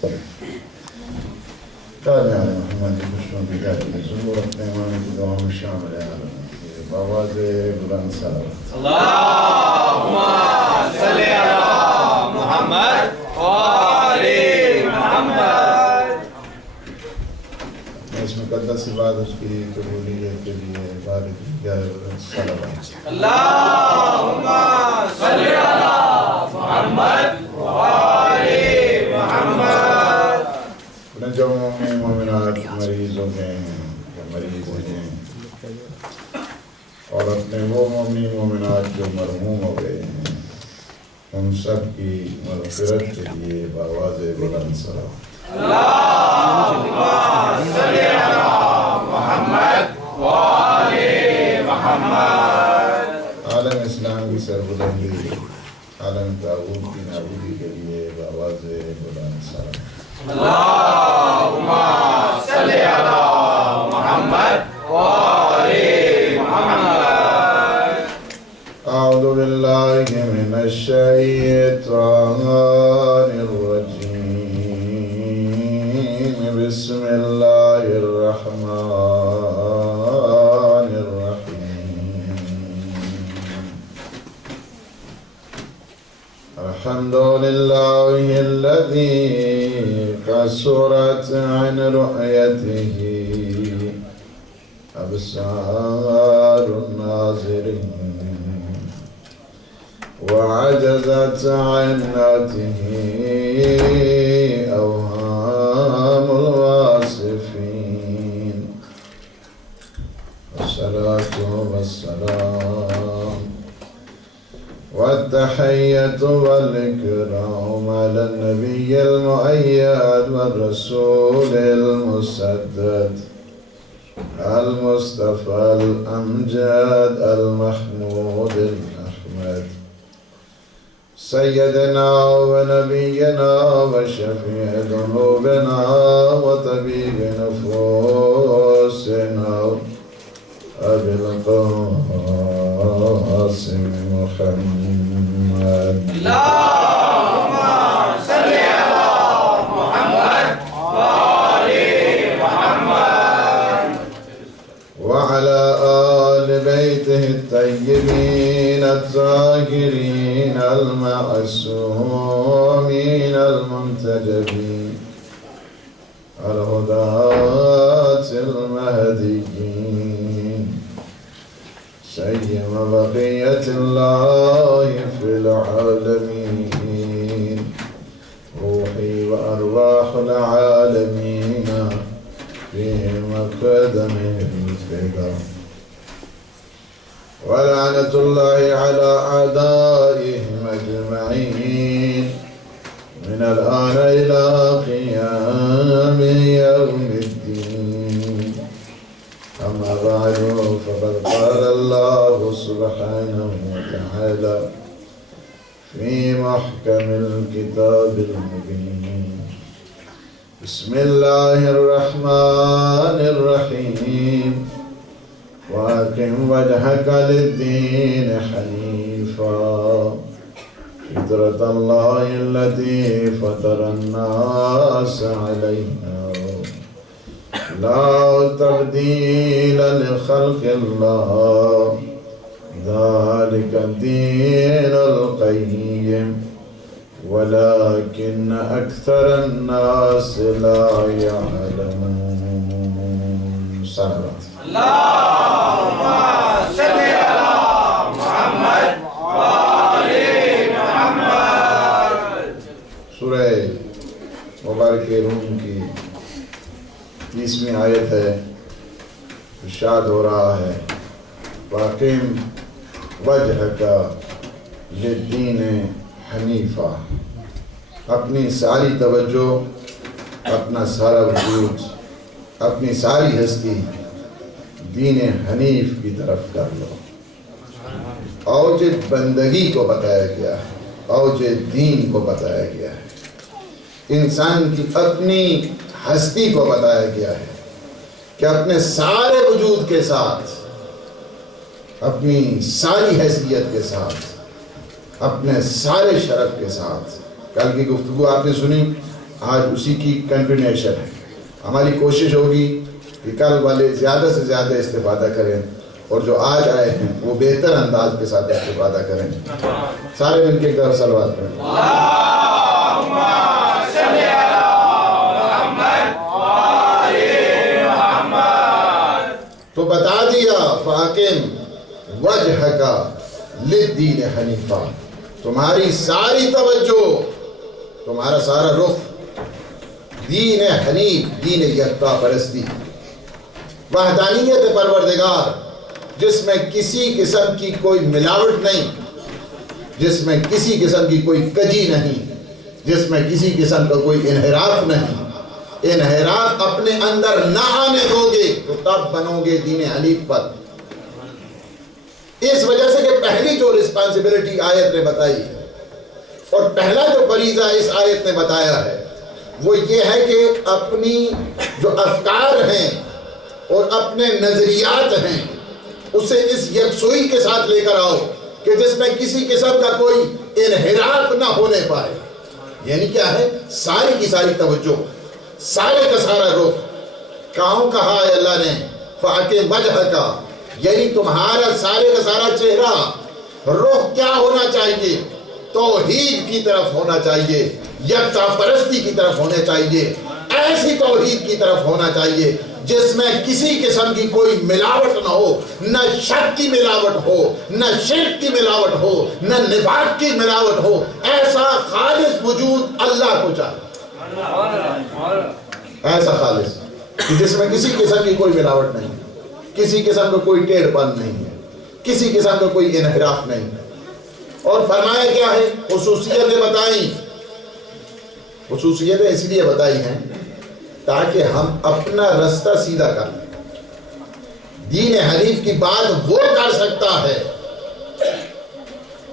تابع محمد خوشنو کی جاتی ضرور اپنے امام کی دعا میں شامل ہے بآواز بلند صلوات اللہم صلی علی محمد وآل محمد. اس مقدس عبادت کی قبولیت کے لیے بارک بلند صلوات. اللہم صلی علی محمد وآل محمد. جو مومنات مریض ہو گئے ہیں یا مریض ہیں اور اپنے وہ مومنات جو مرحوم ہو گئے ہیں ان سب کی مغفرت کے لیے بآواز بلند صلوات. اللہم صلی علی محمد وآل محمد. عالم اسلام کی سربلندی عالم طاغوت کی نابودی کے لیے بآواز بلند صلوات. اللہم صلی علی محمد وآل محمد. اعوذ باللہ من الشیطان الرجیم. بسم اللہ الرحمن الرحیم. الحمد للہ الذی قصرت عن رؤيته أبصار الناظرين وعجزت عن نعته أوهام الواصفين. والصلاة والسلام والتحية والإكرام على النبي المؤيد والرسول المسدد المصطفى الأمجد المحمود الأحمد سيدنا ونبينا وشفيع ذنوبنا وطبيب نفوسنا أبي القاسم محمد. اللہم صلی علی محمد وآل محمد. وعلى آل بيته الطيبين الطاهرين المعصومين المنتجبين الهداة المهديين سيما بقية الله في العالمين. روحي وأرواح العالمين في مقدمه الفدا. ولعنة الله على أعدائهم أجمعين من الآن إلى قيام يوم الدين. أما بعد فقد قال الله سبحانه وتعالى في محكم الكتاب المبين. بسم الله الرحمن الرحيم. وأقم وجهك للدين حنيفا فطرة الله التي فطر الناس عليها لا تبديل لخلق الله ذلك الدين القيم ولكن أكثر الناس لا يعلمون. صلوات. اللہم صلی علی محمد وآل محمد. سورہ مبارک روم کی 20ویں آیت ہے. ارشاد ہو رہا ہے وَأَقِمْ وَجْهَكَ لِلدِّينِ حنیفہ. اپنی ساری توجہ، اپنا سارا وجود، اپنی ساری ہستی دین حنیف کی طرف کر لو. اوج بندگی کو بتایا گیا ہے، اوج دین کو بتایا گیا ہے، انسان کی اپنی ہستی کو بتایا گیا ہے کہ اپنے سارے وجود کے ساتھ، اپنی ساری حیثیت کے ساتھ، اپنے سارے شرف کے ساتھ. کل کی گفتگو آپ نے سنی آج اسی کی کنٹینیوشن ہے. ہماری کوشش ہوگی کہ کل والے زیادہ سے زیادہ استفادہ کریں اور جو آج آئے ہیں وہ بہتر انداز کے ساتھ استفادہ کریں. سارے مل کے ایک دفعہ صلوات کریں. اللہم صلی علی محمد وآل محمد. تو بتا دیا فاقم وجہک للدین حنیفہ، تمہاری ساری توجہ، تمہارا سارا رخ دین حنیف، دین یکتا پرستی، وحدانیت پروردگار، جس میں کسی قسم کی کوئی ملاوٹ نہیں، جس میں کسی قسم کی کوئی کجی نہیں، جس میں کسی قسم کا کوئی انحراف نہیں. انحراف اپنے اندر نہ آنے دو گے تو تب بنو گے دین حنیف پر. اس وجہ سے کہ پہلی جو رسپانسبلٹی آیت نے بتائی ہے اور پہلا جو فریضہ اس آیت نے بتایا ہے وہ یہ ہے کہ اپنی جو افکار ہیں اور اپنے نظریات ہیں اسے اس یکسوئی کے ساتھ لے کر آؤ کہ جس میں کسی قسم کا کوئی انحراف نہ ہونے پائے. یعنی کیا ہے؟ ساری کی ساری توجہ، سارے کا سارا رخ. کہاں کہا ہے اللہ نے فَأَقِمْ وَجْهَكَ، یعنی تمہارا سارے کا سارا چہرہ، رخ کیا ہونا چاہیے؟ توحید کی طرف ہونا چاہیے، یکتا پرستی کی طرف ہونا چاہیے، ایسی توحید کی طرف ہونا چاہیے جس میں کسی قسم کی کوئی ملاوٹ نہ ہو، نہ شک کی ملاوٹ ہو، نہ شرک کی ملاوٹ ہو، نہ نفاق کی ملاوٹ ہو. ایسا خالص وجود اللہ کو چاہیے، ایسا خالص کہ جس میں کسی قسم کی کوئی ملاوٹ نہیں، کسی قسم کا کوئی ٹیڑھ پن نہیں ہے، کسی قسم کا کوئی انحراف نہیں. اور فرمایا کیا ہے؟ خصوصیتیں بتائیں. خصوصیتیں اس لیے بتائی ہیں تاکہ ہم اپنا رستہ سیدھا کر لیں. دین حنیف کی بات وہ کر سکتا ہے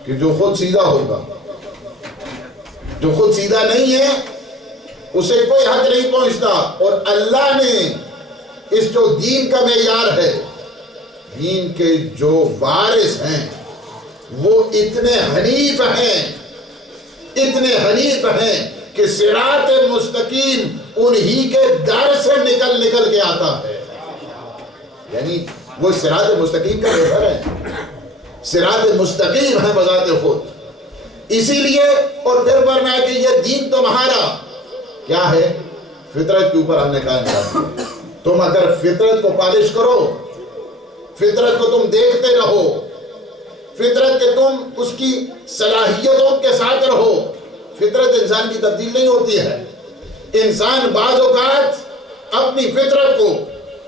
کہ جو خود سیدھا ہوگا. جو خود سیدھا نہیں ہے اسے کوئی حق نہیں پہنچتا. اور اللہ نے اس جو دین کا معیار ہے، دین کے جو وارث ہیں وہ اتنے حنیف ہیں، اتنے حنیف ہیں کہ صراط مستقیم انہی کے در سے نکل کے آتا ہے. یعنی وہ صراط مستقیم کا بہتر ہے، صراط مستقیم ہے بذات خود. اسی لیے اور پھر فرمایا کہ یہ دین تمہارا کیا ہے؟ فطرت کے اوپر ہم نے قائم کیا. تم اگر فطرت کو پالش کرو، فطرت کو تم دیکھتے رہو، فطرت کے تم اس کی صلاحیتوں کے ساتھ رہو. فطرت انسان کی تبدیل نہیں ہوتی ہے. انسان بعض اوقات اپنی فطرت کو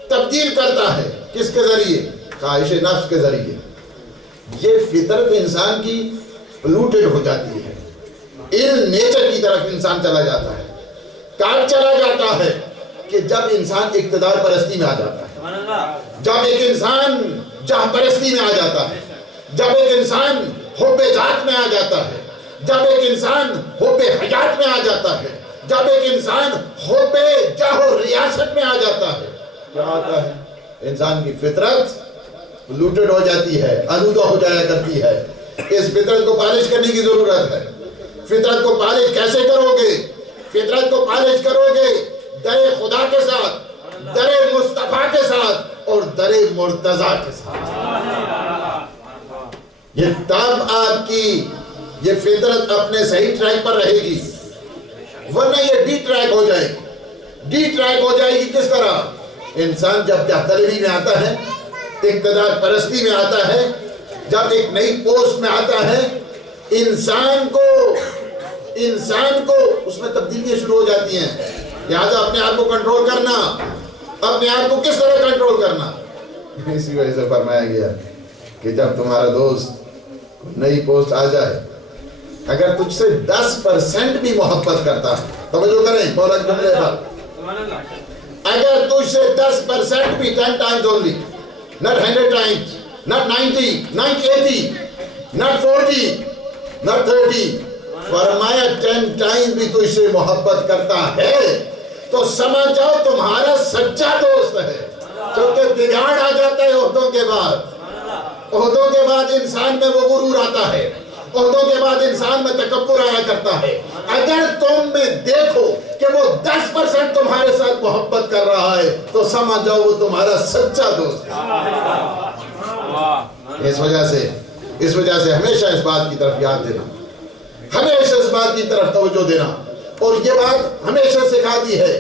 تبدیل کرتا ہے. کس کے ذریعے؟ خواہش نفس کے ذریعے. یہ فطرت انسان کی پلوٹڈ ہو جاتی ہے، ان نیچر کی طرف انسان چلا جاتا ہے. کب چلا جاتا ہے؟ کہ جب انسان اقتدار پرستی میں آ جاتا ہے، جب ایک انسان جاہ پرستی میں آ جاتا ہے، جب ایک انسان حب ذات میں آ جاتا ہے، جب ایک انسان حب حیات میں آ جاتا ہے، جب ایک انسان حب جاہ و ریاست میں آ جاتا ہے. کیا آتا ہے؟ انسان کی فطرت لوٹڈ ہو جاتی ہے، آلودہ ہو جایا کرتی ہے. اس فطرت کو پالش کرنے کی ضرورت ہے. فطرت کو پالش کیسے کرو گے؟ فطرت کو پالش کرو گے در خدا کے ساتھ، در مصطفیٰ کے ساتھ اور در مرتضیٰ کے ساتھ. یہ تب آپ کی یہ فطرت اپنے صحیح ٹریک پر رہے گی، ورنہ یہ ڈی ٹریک ہو جائے گی. ڈی ٹریک ہو جائے گی کس طرح؟ انسان جب جہتلوی میں آتا ہے، اقتدار پرستی میں آتا ہے، جب ایک نئی پوسٹ میں آتا ہے، انسان کو اس میں تبدیلیاں شروع ہو جاتی ہیں. لہذا اپنے آپ کو کنٹرول کرنا، اپنے آپ کو کس طرح کنٹرول کرنا؟ اسی وجہ سے فرمایا گیا کہ جب تمہارا دوست نئی پوسٹ آ جائے، اگر تجھ سے 10% بھی محبت کرتا ہے، توجہ کریں مولا کے جملے پر، اگر تجھ سے 10% بھی 10 times only, not 100 times, not 90, not 80, not 40, not 30, فرمایا 10 times بھی تجھ سے محبت کرتا ہے تو سمجھ جاؤ تمہارا سچا دوست ہے. کیونکہ بگاڑ آ جاتا ہے عہدوں کے بعد، عہدوں کے بعد انسان میں وہ غرور آتا ہے، عہدوں کے بعد انسان میں تکبر آیا کرتا ہے. اگر تم میں دیکھو کہ وہ 10% تمہارے ساتھ محبت کر رہا ہے تو سمجھ جاؤ وہ تمہارا سچا دوست ہے. اس وجہ سے ہمیشہ اس بات کی طرف یاد دینا, ہمیشہ اس بات کی طرف توجہ دینا. اور یہ بات ہمیشہ سکھاتی ہے,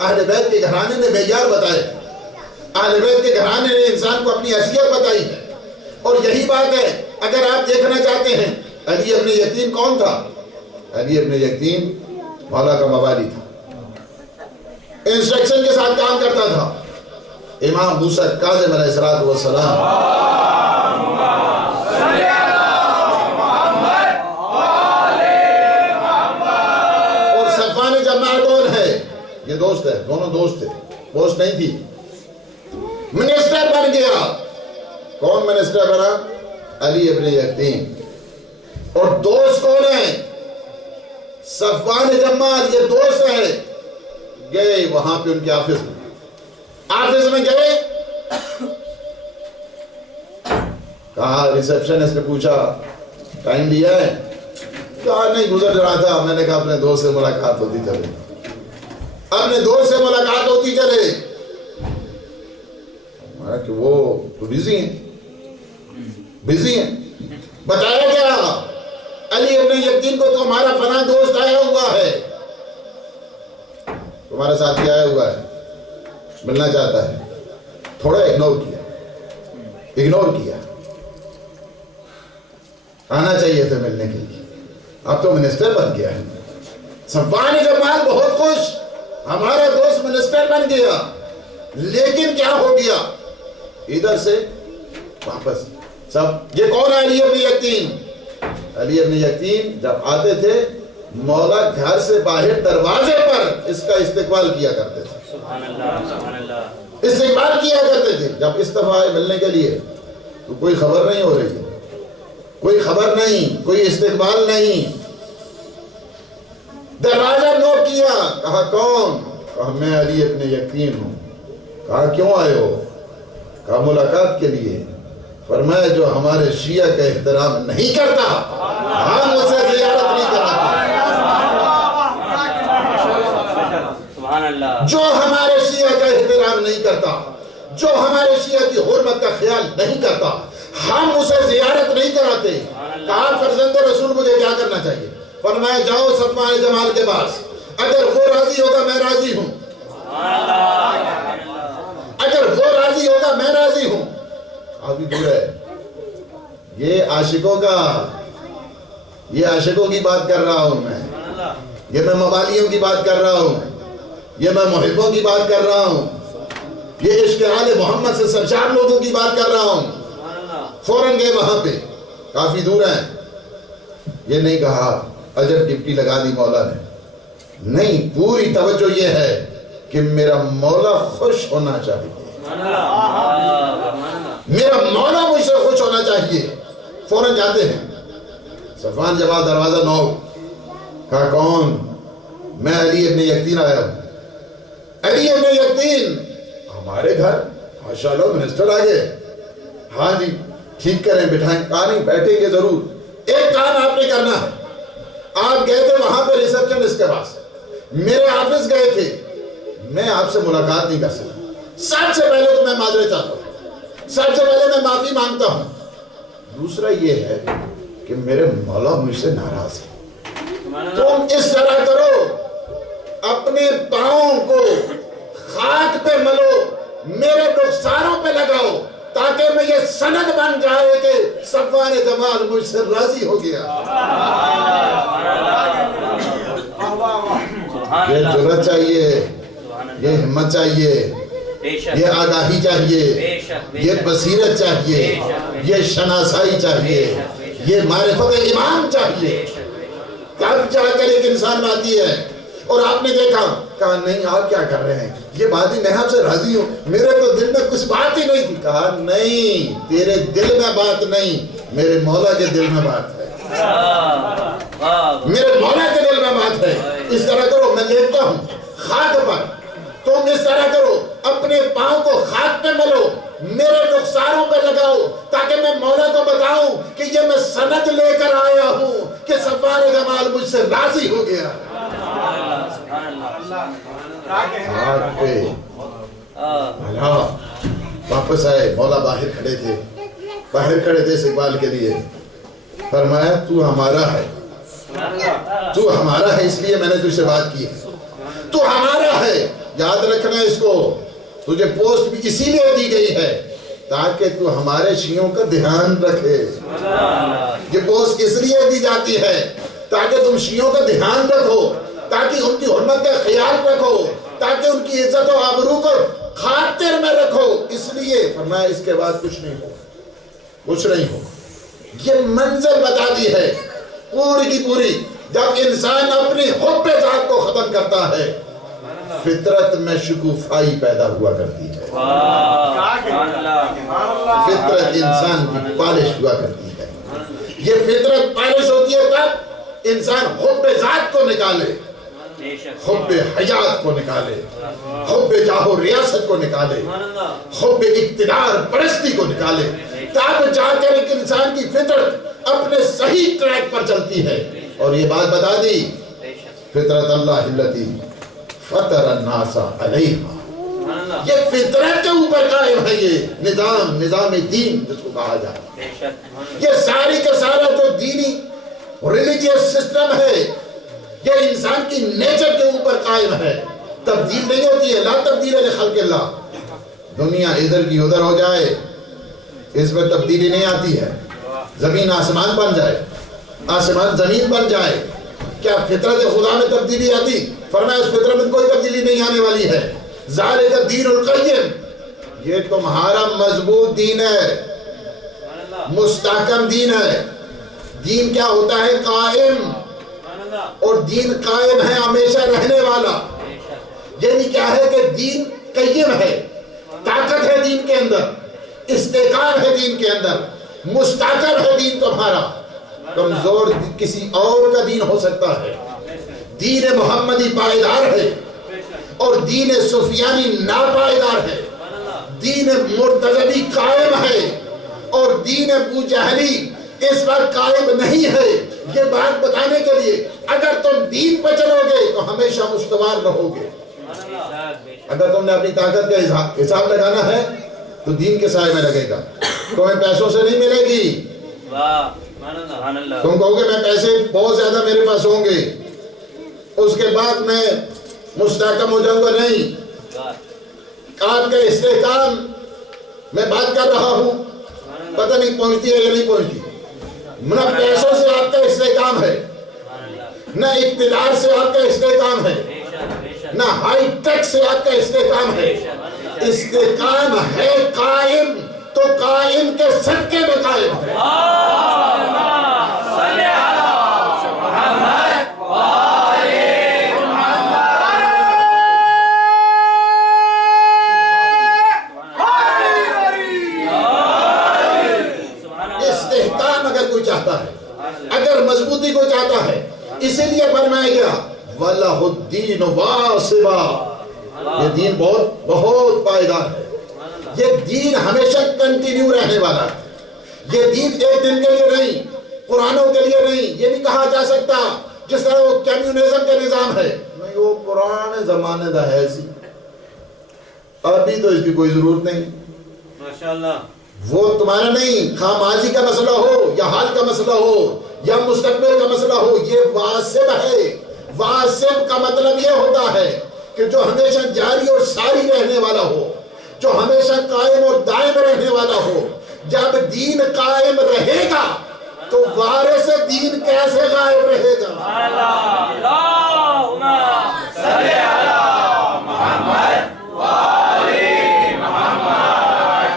اہل بیت کے گھرانے نے معیار بتائے, اہل بیت کے گھرانے نے انسان کو اپنی حیثیت بتائی ہے. اور یہی بات ہے, اگر آپ دیکھنا چاہتے ہیں علی ابن یقطین کون تھا؟ علی ابن یقطین مولا کا موالی تھا, انسٹرکشن کے ساتھ کام کرتا تھا. امام موسیٰ کاظم علیہ السلام اور صفوان جمال کون ہے؟ یہ دوست ہے, دونوں دوست تھے, دوست نہیں تھی. منسٹر بن گیا. کون منسٹر بنا؟ علی ابن یقطین. اور دوست کون ہیں؟ صفوان جمال, یہ دوست ہیں. گئے وہاں پہ ان کے آفس میں گئے, کہا ریسپشنسٹ نے پوچھا ٹائم لیا ہے؟ کہا نہیں, گزر رہا تھا. میں نے کہا اپنے دوست سے ملاقات ہوتی چلے, اپنے دوست سے ملاقات ہوتی چلے. کہ وہ بزی ہیں. بتایا کیا؟ علی ابن یقطین کو تمہارا فلاں دوست آیا ہوا ہے, تمہارے ساتھ آیا ہوا ہے, ملنا چاہتا ہے. تھوڑا اگنور کیا. آنا چاہیے تھے ملنے کے لیے, اب تو منسٹر بن گیا ہے. صفوان جمال بہت خوش, ہمارا دوست منسٹر بن گیا. لیکن کیا ہو گیا؟ ادھر سے واپس سب. یہ کون ہے علی ابن یقطین؟ علی ابن یقطین جب آتے تھے مولا گھر سے باہر دروازے پر اس کا استقبال کیا کرتے تھے. استقبال کیا کرتے تھے. جب استفاع ملنے کے لیے تو کوئی خبر نہیں ہو رہی, کوئی خبر نہیں, کوئی استقبال نہیں. دروازہ نوک کیا, کہا کون؟ کہا میں علی ابن یقطین ہوں. کہا کیوں آئے ہو؟ کہا ملاقات کے لیے. فرمایا جو ہمارے شیعہ کا احترام نہیں کرتا ہم اسے زیارت نہیں کراتے. جو ہمارے شیعہ کا احترام نہیں کرتا, جو ہمارے شیعہ کی حرمت کا خیال نہیں کرتا, ہم اسے زیارت نہیں کراتے. کہا فرزند رسول مجھے کیا کرنا چاہیے؟ فرمایا جاؤ صفوان جمال کے پاس, اگر وہ راضی ہوگا میں راضی ہوں, اگر وہ راضی ہوگا میں راضی ہوں. ابھی دور ہے. یہ عاشقوں کی بات کر رہا ہوں میں, یہ میں موالیوں کی بات کر رہا ہوں, یہ میں محبوں کی بات کر رہا ہوں, یہ عشق آل محمد سے سرشار لوگوں کی بات کر رہا ہوں. فوراً گئے وہاں پہ, کافی دور ہیں. یہ نہیں کہا عجب ڈپٹی لگا دی مولا نے, نہیں, پوری توجہ یہ ہے کہ میرا مولا خوش ہونا چاہیے, میرا مولا مجھ سے خوش ہونا چاہیے. فوراً جاتے ہیں. صفوان جمال دروازہ نوک. کہا کون؟ میں علی ابن یقطین آیا ہوں. علی ابن یقطین ہمارے گھر ماشاءاللہ منسٹر آ گئے. ہاں جی ٹھیک کریں, بٹھائیں. کہا نہیں, بیٹھیں گے ضرور. ایک کام آپ نے کرنا ہے. آپ گئے تھے وہاں پہ ریسپشن اس کے پاس, میرے آفس گئے تھے, میں آپ سے ملاقات نہیں کر سکتا. سب سے پہلے تو میں معذرت چاہتا ہوں, سب سے پہلے میں معافی مانگتا ہوں. دوسرا یہ ہے کہ میرے مولا مجھ سے ناراض ہے. تم اس طرح کرو, اپنے پاؤں کو خاک پہ ملو, میرے رخساروں پہ لگاؤ, تاکہ میں یہ سند بن جائے کہ صفوان جمال مجھ سے راضی ہو گیا. یہ جرأت چاہیے, یہ ہمت چاہیے, یہ آگاہی چاہیے, یہ بصیرت چاہیے, یہ شناسائی چاہیے, یہ معرفت ایمان چاہیے. تب جا کر ایک انسان آتی ہے. اور آپ نے دیکھا, کہا نہیں آپ کیا کر رہے ہیں, یہ بات ہی میں آپ سے راضی ہوں, میرے تو دل میں کچھ بات ہی نہیں تھی. کہا نہیں, تیرے دل میں بات نہیں, میرے مولا کے دل میں بات ہے, میرے مولا کے دل میں بات ہے. اس طرح کرو, میں لیٹتا ہوں خاک پر, تم اس طرح کرو, اپنے پاؤں کو خاک پہ ملو, میرے نقصانوں پہ لگاؤ تاکہ میں مولا کو بتاؤں کہ یہ میں سند لے کر آیا ہوں کہ سفار جمال مجھ سے راضی ہو گیا. واپس آئے, مولا باہر کھڑے تھے استقبال کے لیے. فرمایا تو ہمارا ہے, تو ہمارا ہے, اس لیے میں نے تجھ سے بات کی ہے. تو ہمارا ہے, یاد رکھنا اس کو. تجھے پوسٹ بھی اسی لیے دی گئی ہے تاکہ تو ہمارے شیعوں کا دھیان رکھے. یہ پوسٹ اس لیے دی جاتی ہے تاکہ تم شیعوں کا دھیان رکھو, تاکہ ان کی حرمت کا خیال رکھو, تاکہ ان کی عزت و آبرو کو خاطر میں رکھو. اس لیے فرمایا اس کے بعد کچھ نہیں ہو, کچھ نہیں ہو. یہ منزل بتا دی ہے پوری کی پوری. جب انسان اپنی حب ذات کو ختم کرتا ہے فطرت میں شکوفائی پیدا ہوا کرتی ہے. فطرت انسان کی پالش ہوا کرتی ہے. یہ فطرت پالش ہوتی ہے تب انسان حب ذات کو نکالے, حب حیات کو نکالے, حب جاہ و ریاست کو نکالے, حب اقتدار پرستی کو نکالے. تب جا کر ایک انسان کی فطرت اپنے صحیح ٹریک پر چلتی ہے. اور یہ بات بتا دی, فطرت اللہ التی فطر الناس علیہا, یہ فطرت کے اوپر قائم ہے. یہ نظام دین جس کو کہا جائے, یہ ساری کا سارا جو دینی ریلیجیس سسٹم ہے یہ انسان کی نیچر کے اوپر قائم ہے. تبدیل نہیں ہوتی ہے, لا تبدیل لخلق اللہ. دنیا ادھر کی ادھر ہو جائے اس میں تبدیلی نہیں آتی ہے. زمین آسمان بن جائے, آسمان زمین بن جائے, کیا فطرت خدا میں تبدیلی آتی؟ فرمایا اس فطرت میں کوئی تبدیلی نہیں آنے والی ہے. ذالک الدین القیم, یہ تمہارا مضبوط دین ہے, مستحکم دین ہے. دین کیا ہوتا ہے؟ قائم. اور دین قائم ہے, ہمیشہ رہنے والا. یعنی کیا ہے کہ دین قیم ہے, طاقت ہے دین کے اندر, استحکام ہے دین کے اندر, مستحکم ہے دین تمہارا. کمزور کسی اور کا دین ہو سکتا ہے. دین محمدی پائیدار ہے اور دین سفیانی ناپائیدار ہے. دین مرتضوی قائم ہے اور دین ابو جہلی اس وقت قائم نہیں ہے. یہ بات بتانے کے لیے اگر تم دین پہ چلو گے تو ہمیشہ مستوار رہو گے. اگر تم نے اپنی طاقت کا حساب لگانا ہے تو دین کے سائے میں لگے گا, تمہیں پیسوں سے نہیں ملے گی. تم کہو گے میں پیسے بہت زیادہ میرے پاس ہوں گے اس کے بعد میں مستحکم ہو جاؤں گا. نہیں, آپ کا استحکام میں بات کر رہا ہوں, پتہ نہیں پہنچتی ہے یا نہیں پہنچتی. نہ پیسوں سے آپ کا استحکام ہے, نہ اقتدار سے آپ کا استحکام ہے, نہ ہائی ٹیک سے آپ کا استحکام ہے. استحکام ہے قائم, تو قائم کے صدقے میں قائم ہے. استحکام اگر کوئی چاہتا ہے, اگر مضبوطی کو چاہتا ہے, اسی لیے فرمایا گیا وَلَهُ الدِّينُ وَاسِبًا, یہ دین بہت پائیدار ہے. یہ دین ہمیشہ کنٹینیو رہنے والا ہے. یہ دین ایک دن کے لیے نہیں, قرآنوں کے لیے نہیں. یہ نہیں کہا جا سکتا جس طرح وہ کمیونزم کا نظام ہے, نہیں وہ پرانے زمانے دا ہے سی, ابھی تو اس کی کوئی ضرورت نہیں. ماشاءاللہ, وہ تمہارا نہیں, خواہ ماضی کا مسئلہ ہو یا حال کا مسئلہ ہو یا مستقبل کا مسئلہ ہو, یہ واسب ہے. واسب کا مطلب یہ ہوتا ہے کہ جو ہمیشہ جاری اور ساری رہنے والا ہو, جو ہمیشہ قائم اور دائم رہنے والا ہو. جب دین قائم رہے گا تو وارث دین کیسے غائب رہے گا؟ اللہم صلی علی محمد وآلِ محمد.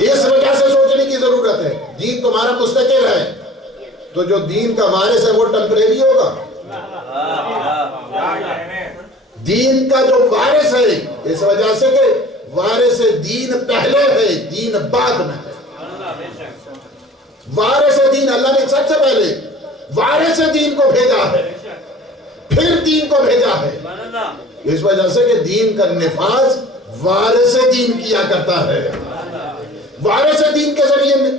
اس وجہ سے سوچنے کی ضرورت ہے. دین تمہارا مستقل ہے تو جو دین کا وارث ہے وہ ٹمپریری ہوگا. دین کا جو وارث ہے, اس وجہ سے کہ وارث دین پہلے ہے, دین بعد میں ہے. وارث دین اللہ نے سب سے پہلے وارث دین کو بھیجا ہے, پھر دین کو بھیجا ہے. اس وجہ سے کہ دین کا نفاذ وارث دین کیا کرتا ہے. وارث دین کے ذریعے میں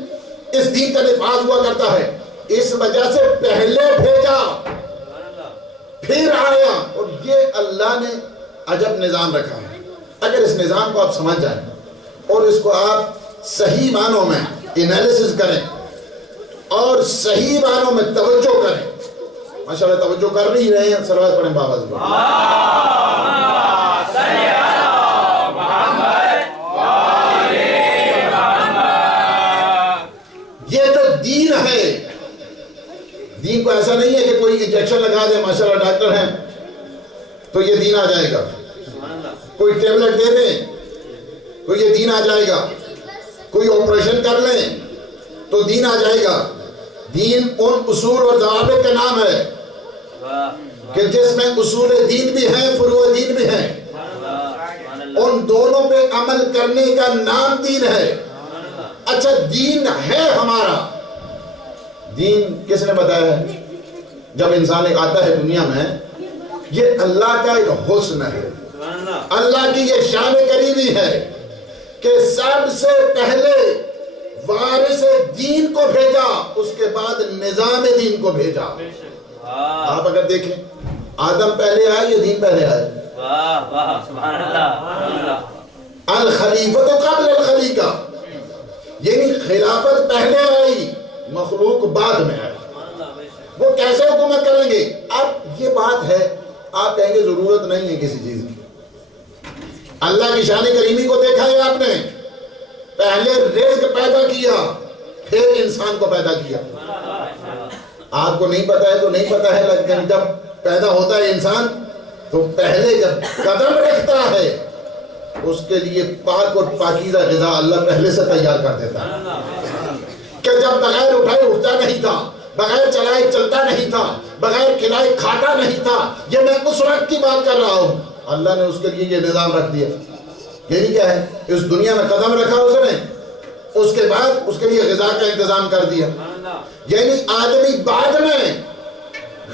اس دین کا نفاذ ہوا کرتا ہے. اس وجہ سے پہلے بھیجا پھر آیا. اور یہ اللہ نے عجب نظام رکھا ہے. اگر اس نظام کو آپ سمجھ جائیں اور اس کو آپ صحیح معنوں میں انالیسس کریں اور صحیح معنوں میں توجہ کریں. ماشاءاللہ توجہ کر نہیں رہے ہیں. صلوات پڑھیں بابا سے. یہ جو دین ہے, دین کو ایسا نہیں ہے کہ کوئی انجیکشن لگا دے, ماشاءاللہ ڈاکٹر ہیں تو یہ دین آ جائے گا. کوئی ٹیبلٹ دے دیں تو یہ دین آ جائے گا. کوئی آپریشن کر لیں تو دین آ جائے گا. دین ان اصول اور ضوابط کا نام ہے کہ جس میں اصول دین بھی ہیں, فروع دین بھی ہیں. ان دونوں پہ عمل کرنے کا نام دین ہے. اچھا دین ہے ہمارا. دین کس نے بتایا ہے؟ جب انسان ایک آتا ہے دنیا میں, یہ اللہ کا ایک حسن ہے, اللہ کی یہ شان قریبی ہے کہ سب سے پہلے وارث دین کو بھیجا, اس کے بعد نظام دین کو بھیجا. آپ اگر دیکھیں آدم پہلے آئے یا دین پہلے آئے؟ الخلیفۃ قبل الخلیقہ, یعنی خلافت پہلے آئی, مخلوق بعد میں آئی. وہ کیسے حکومت کریں گے؟ اب یہ بات ہے, آپ کہیں گے ضرورت نہیں ہے کسی چیز کی. اللہ کی شان کریمی کو دیکھا ہے آپ نے, پہلے رزق پیدا کیا پھر انسان کو پیدا کیا. آپ کو نہیں پتا ہے تو نہیں پتا ہے, لیکن جب پیدا ہوتا ہے انسان تو پہلے جب قدم رکھتا ہے اس کے لیے پاک اور پاکیزہ غذا اللہ پہلے سے تیار کر دیتا ہے. کہ جب بغیر اٹھائے اٹھتا نہیں تھا, بغیر چلائے چلتا نہیں تھا, بغیر کھلائے کھاتا نہیں تھا. یہ میں اس وقت کی بات کر رہا ہوں. اللہ نے اس کے لیے یہ نظام رکھ دیا. یعنی کیا ہے, اس دنیا میں قدم رکھا اس نے, اس کے بعد اس کے لیے غذا کا انتظام کر دیا. یعنی آدمی بعد میں,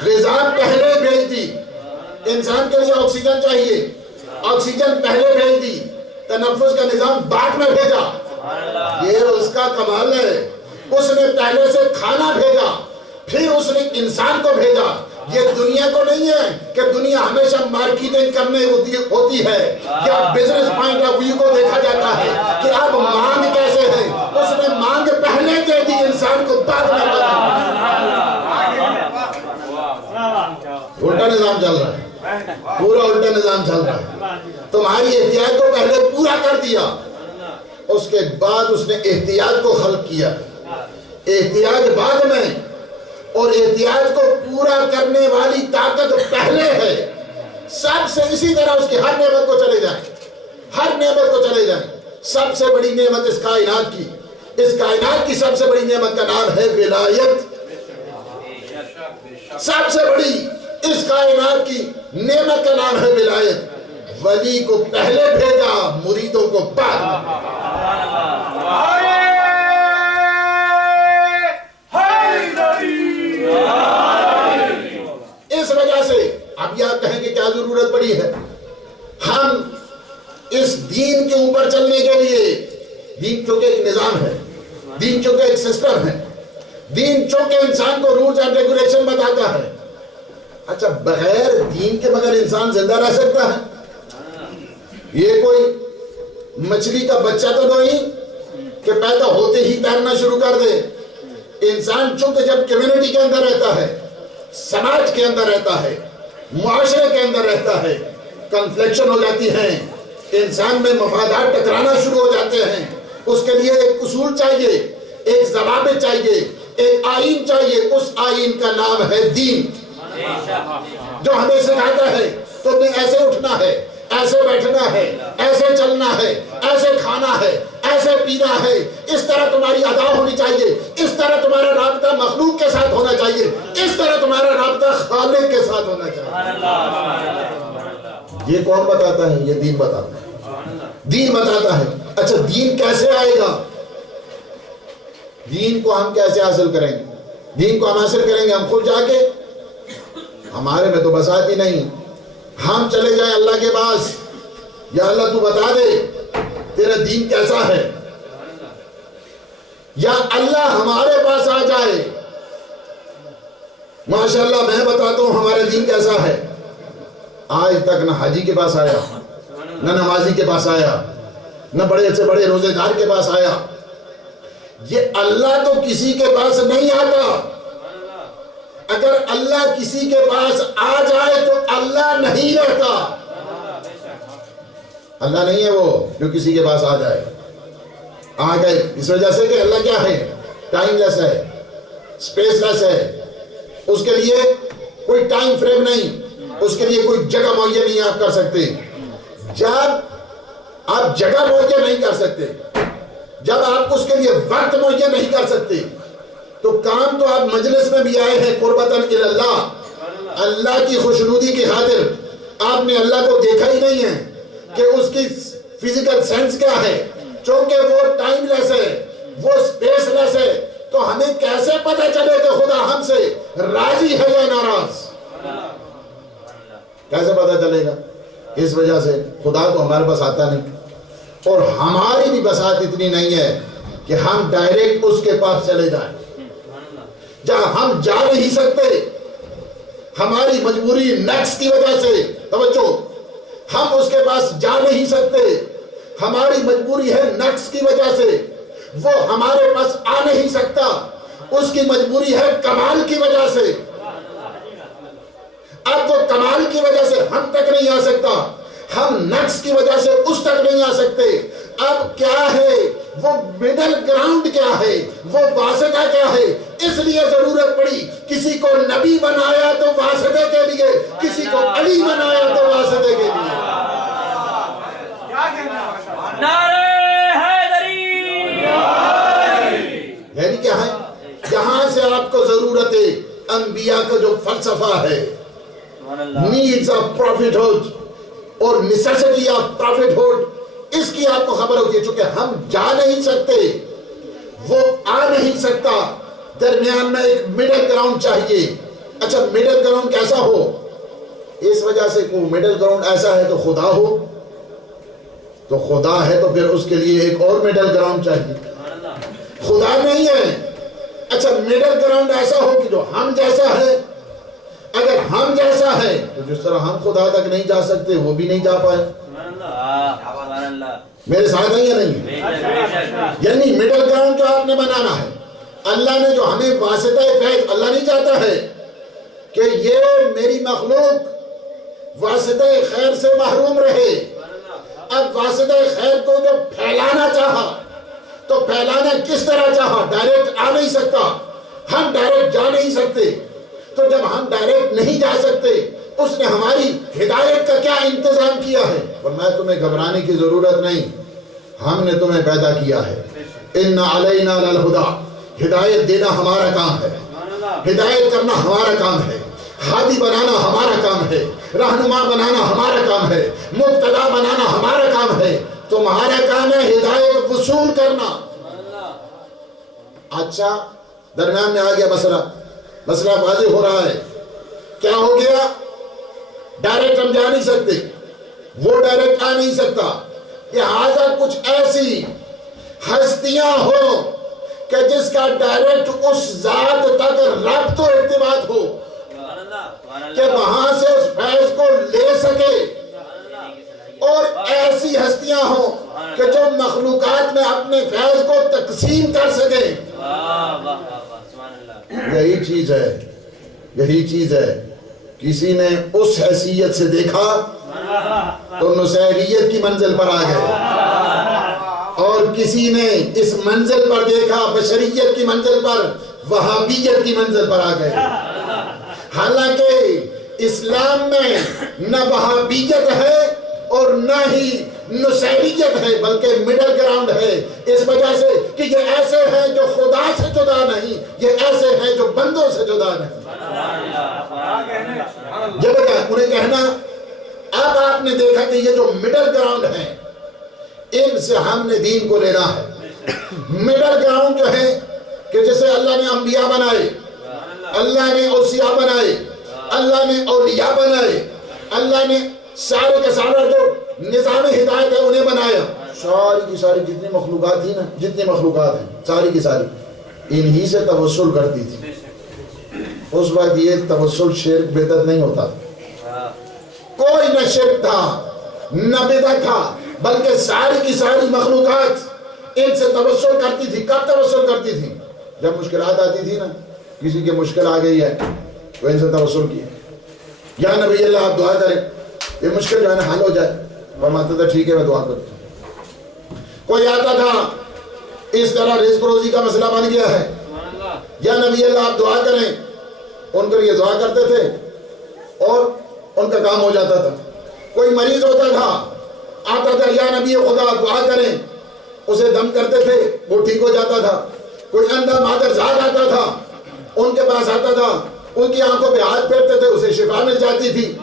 غذا پہلے بھیج دی. انسان کے لیے آکسیجن چاہیے, آکسیجن پہلے بھیج دی, تنفس کا نظام بعد میں بھیجا. یہ اس کا کمال ہے. اس نے پہلے سے کھانا بھیجا پھر اس نے انسان کو بھیجا. یہ دنیا کو نہیں ہے کہ دنیا ہمیشہ مارکیٹنگ کرنے ہوتی ہے یا بزنس پوائنٹ آف ویو کو دیکھا جاتا ہے کہ اب مانگ کیسے ہے. اس نے مانگ پہلے دے دی, انسان کو بعد میں دے دی. الٹا نظام چل رہا ہے, پورا الٹا نظام چل رہا ہے. تمہاری احتیاط کو پہلے پورا کر دیا, اس کے بعد اس نے احتیاط کو خلق کیا. احتیاط بعد میں, اور احتیاط کو پورا کرنے والی طاقت پہلے ہے. سب سے اسی طرح اس کی ہر نعمت کو چلے جائیں, ہر نعمت کو چلے جائیں. سب سے بڑی نعمت اس کائنات کی, اس کائنات کی سب سے بڑی نعمت کا نام ہے ولایت. سب سے بڑی اس کائنات کی نعمت کا نام ہے ولایت. ولی کو پہلے بھیجا, مریدوں کو بعد میں. اس وجہ سے اب یہ آپ کہیں کہ کیا ضرورت پڑی ہے. ہم اس دین کے اوپر چلنے کے لیے, دین چونکہ ایک نظام ہے, دین چونکہ ایک سسٹم ہے, دین چونکہ انسان کو رولز اینڈ ریگولیشن بتاتا ہے. اچھا بغیر دین کے مگر انسان زندہ رہ سکتا ہے؟ یہ کوئی مچھلی کا بچہ تو نہیں کہ پیدا ہوتے ہی تیرنا شروع کر دے. انسان چونکہ جب کمیونٹی کے اندر رہتا ہے, سماج کے اندر رہتا ہے, معاشرے کے اندر رہتا ہے, کنفلیکشن ہو جاتی ہیں, انسان میں مفادات ٹکرانا شروع ہو جاتے ہیں. اس کے لیے ایک اصول چاہیے, ایک ضوابط چاہیے, ایک آئین چاہیے. اس آئین کا نام ہے دین, جو ہمیں سکھاتا ہے تم نے ایسے اٹھنا ہے, ایسے بیٹھنا ہے, ایسے چلنا ہے, ایسے کھانا ہے, ایسے پینا ہے, اس طرح تمہاری ادا ہونی چاہیے, اس طرح تمہارا رابطہ مخلوق کے ساتھ ہونا چاہیے, اس طرح تمہارا رابطہ خالق کے ساتھ ہونا چاہیے. یہ کون بتاتا ہے؟ یہ دین بتاتا ہے, دین بتاتا ہے. اچھا دین کیسے آئے گا؟ دین کو ہم کیسے حاصل کریں گے؟ دین کو ہم حاصل کریں گے ہم خود جا کے, ہمارے میں تو بساط ہی نہیں. ہم چلے جائیں اللہ کے پاس, یا اللہ تو بتا دے تیرا دین کیسا ہے، یا اللہ ہمارے پاس آ جائے، ماشاءاللہ میں بتاتا ہوں ہمارا دین کیسا ہے، آج تک نہ حاجی کے پاس آیا، نہ نمازی کے پاس آیا، نہ بڑے سے بڑے روزے دار کے پاس آیا۔ یہ اللہ تو کسی کے پاس نہیں آتا، اگر اللہ کسی کے پاس آ جائے تو اللہ نہیں رہتا۔ اللہ نہیں ہے وہ جو کسی کے پاس آ جائے، آ گئے اس وجہ سے کہ اللہ کیا ہے، ٹائم لیس ہے، سپیس لیس ہے، اس کے لیے کوئی ٹائم فریم نہیں، اس کے لیے کوئی جگہ مہیا نہیں آپ کر سکتے۔ جب آپ جگہ مہیا نہیں کر سکتے، جب آپ اس کے لیے وقت مہیا نہیں کر سکتے، تو کام تو آپ مجلس میں بھی آئے ہیں قربتاً الی اللہ، اللہ کی خوشنودی کی خاطر۔ آپ نے اللہ کو دیکھا ہی نہیں ہے کہ اس کی فزیکل سینس کیا ہے، چونکہ وہ ٹائم لیس ہے، وہ سپیس لیس ہے، تو ہمیں کیسے پتہ چلے کہ خدا ہم سے راضی ہے یا ناراض؟ کیسے پتہ چلے گا؟ اس وجہ سے خدا تو ہمارے پاس آتا نہیں، اور ہماری بھی بساط اتنی نہیں ہے کہ ہم ڈائریکٹ اس کے پاس چلے جائیں۔ جہاں ہم جا نہیں سکتے، ہماری مجبوری نقص کی وجہ سے، توجہ، ہم اس کے پاس جا نہیں سکتے، ہماری مجبوری ہے نقص کی وجہ سے، وہ ہمارے پاس آ نہیں سکتا، اس کی مجبوری ہے کمال کی وجہ سے۔ اب وہ کمال کی وجہ سے ہم تک نہیں آ سکتا، ہم نقص کی وجہ سے اس تک نہیں آ سکتے۔ اب کیا ہے وہ مڈل گراؤنڈ، کیا ہے وہ واسطہ، کیا ہے؟ اس لیے ضرورت پڑی، کسی کو نبی بنایا تو واسطے کے لیے، کسی کو علی بنایا تو واسطے کے لیے۔ نعرہ حیدری، یعنی کیا ہے؟ یہاں سے آپ کو ضرورت ہے انبیاء کا جو فلسفہ ہے، نیڈز آف پروفیٹہڈ اور نیسیسٹی آف پروفیٹہڈ، اس کی آپ کو خبر ہوتی ہے۔ چونکہ ہم جا نہیں سکتے، وہ آ نہیں سکتا، درمیان میں ایک مڈل گراؤنڈ چاہیے۔ اچھا مڈل گراؤنڈ کیسا ہو؟ اس وجہ سے کوئی مڈل گراؤنڈ ایسا ہے تو خدا ہو، تو خدا ہے تو پھر اس کے لیے ایک اور مڈل گراؤنڈ چاہیے، خدا نہیں ہے۔ اچھا مڈل گراؤنڈ ایسا ہو کہ جو ہم جیسا ہے، اگر ہم جیسا ہے تو جس طرح ہم خدا تک نہیں جا سکتے وہ بھی نہیں جا پائے۔ میرے ساتھ ہیں یا نہیں؟ یعنی مڈل گراؤنڈ جو آپ نے بنانا ہے، اللہ نے جو ہمیں واسطہ فیض، اللہ نہیں چاہتا ہے کہ یہ میری مخلوق واسطہ خیر سے محروم رہے۔ اب واسطہ خیر کو جو پھیلانا چاہا تو پھیلانا کس طرح چاہا؟ ڈائریکٹ آ نہیں سکتا، ہم ڈائریکٹ جا نہیں سکتے، تو جب ہم ڈائریکٹ نہیں جا سکتے، اس نے ہماری ہدایت کا کیا انتظام کیا ہے؟ فرمایا تمہیں گھبرانے کی ضرورت نہیں، ہم نے تمہیں پیدا کیا ہے۔ ان علینا للہدی، ہدایت دینا ہمارا کام ہے، ہدایت کرنا ہمارا کام ہے، ہادی بنانا ہمارا کام ہے، رہنما بنانا ہمارا کام ہے، مقتدا بنانا ہمارا کام ہے، تمہارا کام ہے ہدایت وصول کرنا۔ اچھا درمیان میں آ گیا مسئلہ واضح ہو رہا ہے، کیا ہو گیا؟ ڈائریکٹ ہم جا نہیں سکتے، وہ ڈائریکٹ آ نہیں سکتا، لہذا کچھ ایسی ہستیاں ہو کہ جس کا ڈائریکٹ اس ذات تک ربط و ارتباط ہو کہ وہاں سے اس فیض کو لے سکے، اور ایسی ہستیاں ہوں کہ جو مخلوقات میں اپنے فیض کو تقسیم کر سکیں۔ یہی چیز ہے کسی نے اس حیثیت سے دیکھا تو نصیریت کی منزل پر آ گئے، اور کسی نے اس منزل پر دیکھا بشریت کی منزل پر، وہابیت کی منزل پر آ گئے۔ حالانکہ اسلام میں نہ وہابیت ہے اور نہ ہی نصیریت ہے، بلکہ مڈل گراؤنڈ ہے، اس وجہ سے کہ یہ ایسے ہیں جو خدا سے جدا نہیں، یہ ایسے ہیں جو بندوں سے جدا نہیں۔ جب انہیں کہنا، اب آپ نے دیکھا کہ یہ جو مڈل گراؤنڈ ہیں، ان سے ہم نے دین کو لینا ہے۔ مڈل گراؤنڈ جو ہے کہ جسے اللہ نے انبیاء بنائے، اللہ نے اوصیاء بنائے، اللہ نے اولیاء بنائے، اللہ نے سارے کا سارا جو نظام ہدایت ہے انہیں بنایا. ساری کی ساری جتنی مخلوقات تھی نا، جتنی مخلوقات ہیں ساری کی ساری انہی سے توسل کرتی تھی. اس وقت یہ توسل شرک بدعت نہیں ہوتا، کوئی نہ شرک تھا نہ بدعت تھا، بلکہ ساری کی ساری مخلوقات ان سے توسل کرتی تھی. کب توسل کرتی تھی؟ جب مشکلات آتی تھی نا، کسی کی مشکل آ گئی ہے تو ان سے توسل کیا، یا نبی اللہ آپ دعا کریں یہ مشکل جو ہے نا حل ہو جائے. فرماتا تھا ٹھیک ہے میں دعا کرتا ہوں. کوئی آتا تھا اس طرح رزق روزی کا مسئلہ بن گیا ہے، یا نبی اللہ آپ دعا کریں، ان کے لیے دعا کرتے تھے اور ان کا کام ہو جاتا تھا. کوئی مریض ہوتا تھا، آتا تھا یا نبی خدا دعا کریں، اسے دم کرتے تھے وہ ٹھیک ہو جاتا تھا. کوئی اندھا مادرزاد آتا تھا، ان کے پاس آتا تھا، ان کی آنکھوں پہ ہاتھ پھیرتے تھے، اسے شفا مل جاتی تھی.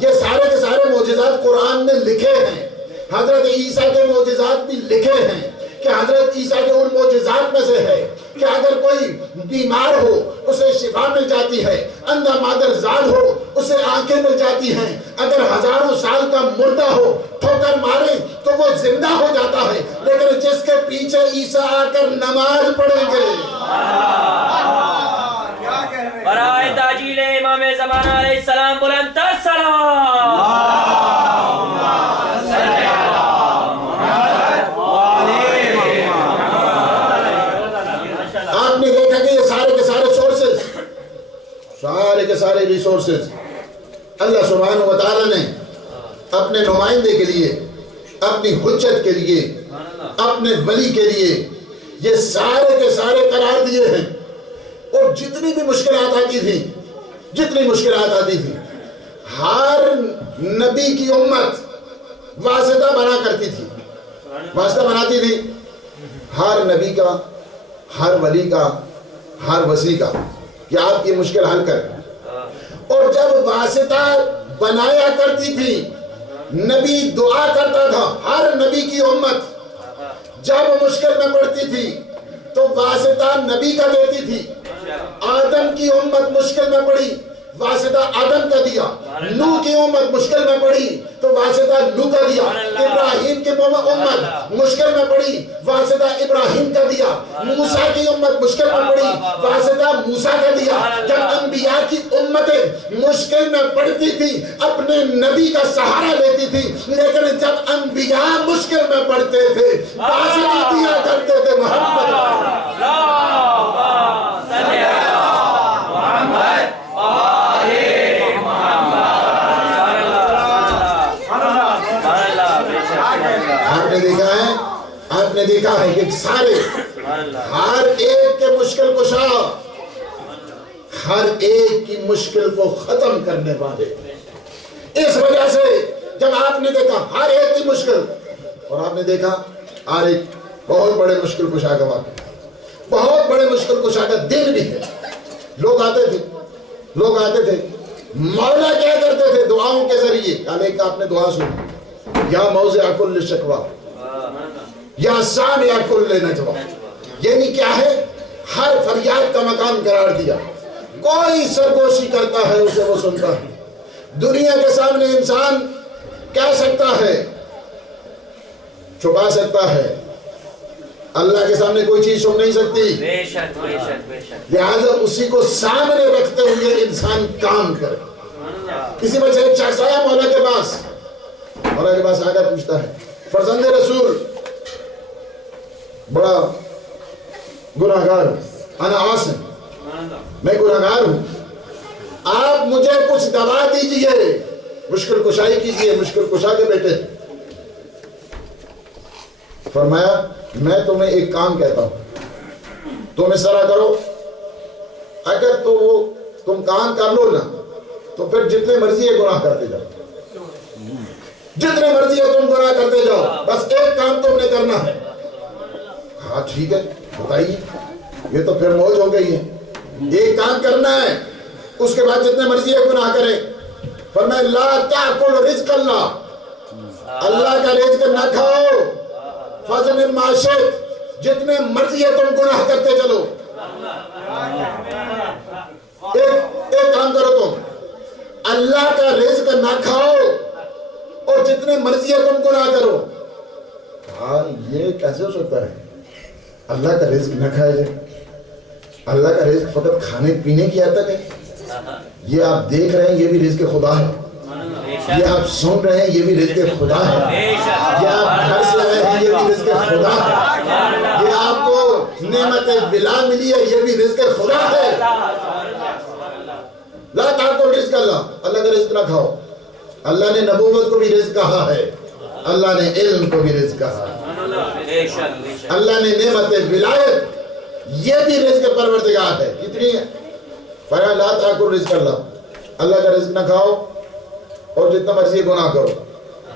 یہ سارے کے سارے معجزات قرآن میں لکھے ہیں. حضرت عیسیٰ کے معجزات بھی لکھے ہیں کہ حضرت عیسیٰ کے ان معجزات میں سے ہے کہ اگر کوئی بیمار ہو اسے شفا مل جاتی ہے، اندھا مادرزاد ہو اسے آنکھیں مل جاتی ہیں، اگر ہزاروں سال کا مردہ ہو ٹھوکر مارے تو وہ زندہ ہو جاتا ہے. لیکن جس کے پیچھے عیسیٰ آ کر نماز پڑھیں گے، برائے تاجیل امام زمانہ علیہ السلام بلند تر سلام. آپ نے دیکھا کہ یہ سارے کے سارے سورسز، سارے کے سارے ریسورسز اللہ سبحانہ و تعالی نے اپنے نمائندے کے لیے، اپنی حجت کے لیے، اپنے ولی کے لیے یہ سارے کے سارے قرار دیے ہیں. اور جتنی بھی مشکلات آتی تھی، جتنی مشکلات آتی تھی، ہر نبی کی امت واسطہ بنا کرتی تھی، واسطہ بناتی تھی. ہر نبی کا، ہر ولی کا، ہر وصی کا کہ آپ یہ مشکل حل کریں. اور جب واسطہ بنایا کرتی تھی، نبی دعا کرتا تھا. ہر نبی کی امت جب مشکل میں پڑتی تھی تو واسطہ نبی کا دیتی تھی. آدم کی امت مشکل میں پڑی، واسطہ آدم کا دیا. نوح کی امت مشکل میں پڑی تو واسطہ نوح کا دیا. ابراہیم کی امت مشکل میں پڑی، واسطہ ابراہیم کا دیا. موسیٰ کی امت مشکل میں پڑی، واسطہ موسیٰ کا دیا. جب انبیاء کی امتیں مشکل میں پڑتی تھی اپنے نبی کا سہارا لیتی تھی. لیکن جب انبیاء مشکل میں پڑتے تھے واسطہ دیا کرتے تھے محمد. آپ نے دیکھا ہے کہ سارے ہر ایک کے مشکل کشا، ہر ایک کی مشکل کو ختم کرنے والے. اس وجہ سے جب آپ نے دیکھا ہر ایک کی مشکل، اور آپ نے دیکھا ہر ایک بہت بڑے مشکل کشا کا واقعہ، بہت بڑے مشکل کشا کا دن بھی ہے. لوگ آتے تھے مولا کیا کرتے تھے دعاؤں کے ذریعے. ایک آپ نے دعا سنی، یا موضع کل شکوہ یا سامع کل نجوہ، یعنی کیا ہے؟ ہر فریاد کا مکان قرار دیا. کوئی سرگوشی کرتا ہے اسے وہ سنتا ہے. دنیا کے سامنے انسان کہہ سکتا ہے، چھپا سکتا ہے، اللہ کے سامنے کوئی چیز چھپ نہیں سکتی. بے شک بے شک بے شک. لہذا اسی کو سامنے رکھتے ہوئے انسان کام کرے. کسی بچے ایک شخص آیا مولا کے پاس آ کر پوچھتا ہے، فرزند رسول بڑا گناہگار ہوں، انا عاصم، میں گناہگار ہوں، آپ مجھے کچھ دوا دیجئے، مشکل کشائی کیجئے، مشکل کشا کے بیٹے. فرمایا میں تمہیں ایک کام کہتا ہوں، تم اس طرح کرو، اگر تو تم کام کر لو نا تو پھر جتنے مرضی ہے گناہ کرتے جاؤ، جتنے مرضی ہے تم گناہ کرتے جاؤ، بس ایک کام تم نے کرنا ہے. ہاں ٹھیک ہے بتائیے. یہ تو پھر موج ہو گئی ہے، ایک کام کرنا ہے، اس کے بعد جتنے مرضی ہے گناہ کرے. فرمایا لا تاکل رزق اللہ، اللہ کا رزق نہ کھاؤ. فضل معاشت، جتنے مرضی ہے تم گناہ کرتے چلو. ایک کام کرو، تم اللہ کا رزق نہ کھاؤ، اور جتنے مرضی ہے تم گناہ کرو. یہ کیسے ہو سکتا ہے؟ اللہ کا رزق نہ کھایا جائے. اللہ کا رزق فقط کھانے پینے کی حد تک ہے. یہ آپ دیکھ رہے ہیں یہ بھی رزق خدا ہے. یہ آپ سن رہے ہیں یہ بھی رزق خدا ہے. یہ آپ گھر سے آئے ہیں یہ بھی رزق خدا ہے. یہ آپ کو نعمت بلا ملی ہے یہ بھی رزق خدا ہے. لا تاکل رزق اللہ کا رزق نہ کھاؤ. اللہ نے نبوت کو بھی رزق کہا ہے. اللہ نے علم کو بھی رزق کہا ہے. اللہ نے نعمت ولایت یہ بھی رزق پروردگار ہے. کتنی ہے؟ فرمایا لا تاکل رزق اللہ کا رزق نہ کھاؤ اور جتنا مرضی گناہ کرو.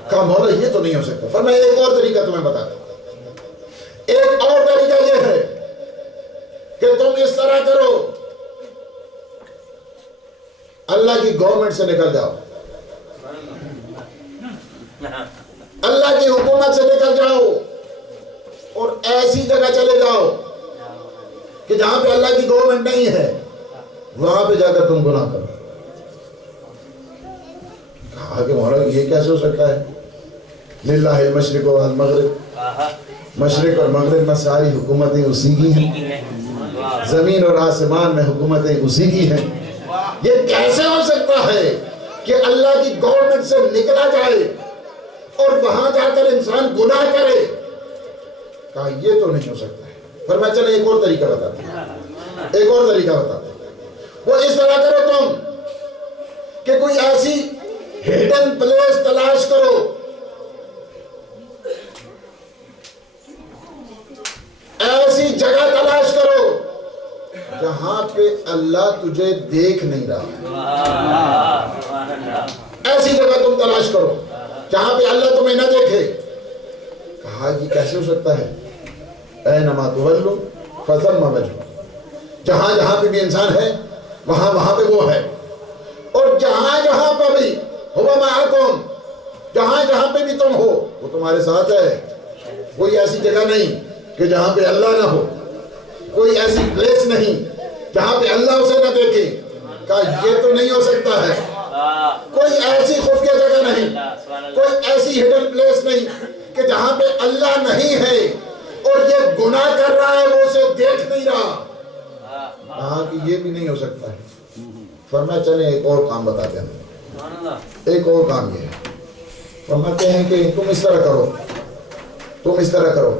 کہا مولا یہ تو نہیں ہو سکتا. فرمایا ایک اور طریقہ تمہیں بتاتا ہوں. ایک اور طریقہ یہ ہے کہ تم اس طرح کرو اللہ کی گورنمنٹ سے نکل جاؤ. اللہ کی حکومت سے نکل جاؤ اور ایسی جگہ چلے جاؤ کہ جہاں پہ اللہ کی گورنمنٹ نہیں ہے وہاں پہ جا کر تم گناہ کرو. کہا کہ مولا یہ کیسے ہو سکتا ہے؟ للہ المشرق والمغرب. مشرق اور مغرب میں ساری حکومتیں اسی کی ہیں. زمین اور آسمان میں حکومتیں اسی کی ہیں. یہ کیسے ہو سکتا ہے کہ اللہ کی گورنمنٹ سے نکلا جائے اور وہاں جا کر انسان گناہ کرے؟ کہا یہ تو نہیں ہو سکتا ہے. فرمایا چلے ایک اور طریقہ بتاتے ہیں. ایک اور طریقہ بتاتے ہیں. وہ اس طرح کرو تم کہ کوئی ایسی ہڈن پلیس تلاش کرو ایسی جگہ تلاش کرو جہاں پہ اللہ تجھے دیکھ نہیں رہا. ایسی جگہ تم تلاش کرو جہاں پہ اللہ تمہیں نہ دیکھے. کہا یہ کیسے ہو سکتا ہے؟ اینما تولوا فثم وجہ. جہاں جہاں پہ بھی انسان ہے وہاں وہاں پہ وہ ہے. اور جہاں جہاں پہ بھی ہوا معکم جہاں جہاں پہ بھی تم ہو وہ تمہارے ساتھ ہے. کوئی ایسی جگہ نہیں کہ جہاں پہ اللہ نہ ہو. کوئی ایسی پلیس نہیں جہاں پہ اللہ اسے نہ دیکھے. کہا یہ تو نہیں ہو سکتا ہے. کوئی ایسی خفیہ جگہ نہیں, کوئی ایسی ہڈن پلیس نہیں کہ جہاں پہ اللہ نہیں ہے اور یہ گناہ کر رہا ہے وہ اسے دیکھ نہیں رہا. کہا کہ یہ بھی نہیں ہو سکتا ہے. فرمایا چلیں ایک اور کام بتاتے ہیں. ایک اور کام یہ ہے. فرماتے ہیں کہ تم اس طرح کرو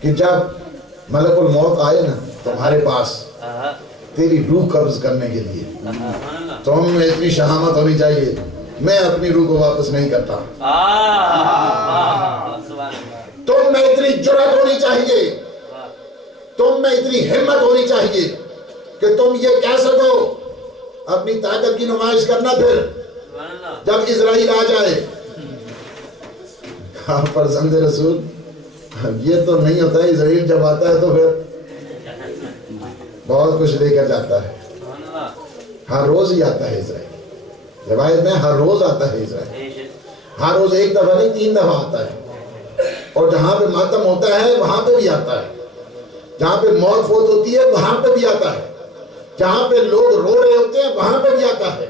کہ جب ملک الموت آئے نا تمہارے پاس تیری روح قبض کرنے کے لیے تم میں اتنی شہامت ہونی چاہیے میں اپنی روح کو واپس نہیں کرتا. تم میں اتنی جرأت ہونی چاہیے, تم میں اتنی ہمت ہونی چاہیے کہ تم یہ کہہ سکو اپنی طاقت کی نمائش کرنا. پھر جب اسرائیل آ جائے کہا فرزند رسول یہ تو نہیں ہوتا ہے. اسرائیل جب آتا ہے تو پھر بہت کچھ لے کر جاتا ہے. ہر روز ہی آتا ہے اسرائیل. روایت میں ہر روز آتا ہے اسرائیل. ہر روز ایک دفعہ نہیں 3 دفعہ آتا ہے. اور جہاں پہ ماتم ہوتا ہے وہاں پہ بھی آتا ہے. جہاں پہ موت فوت ہوتی ہے وہاں پہ بھی آتا ہے. جہاں پہ لوگ رو رہے ہوتے ہیں وہاں پہ بھی آتا ہے.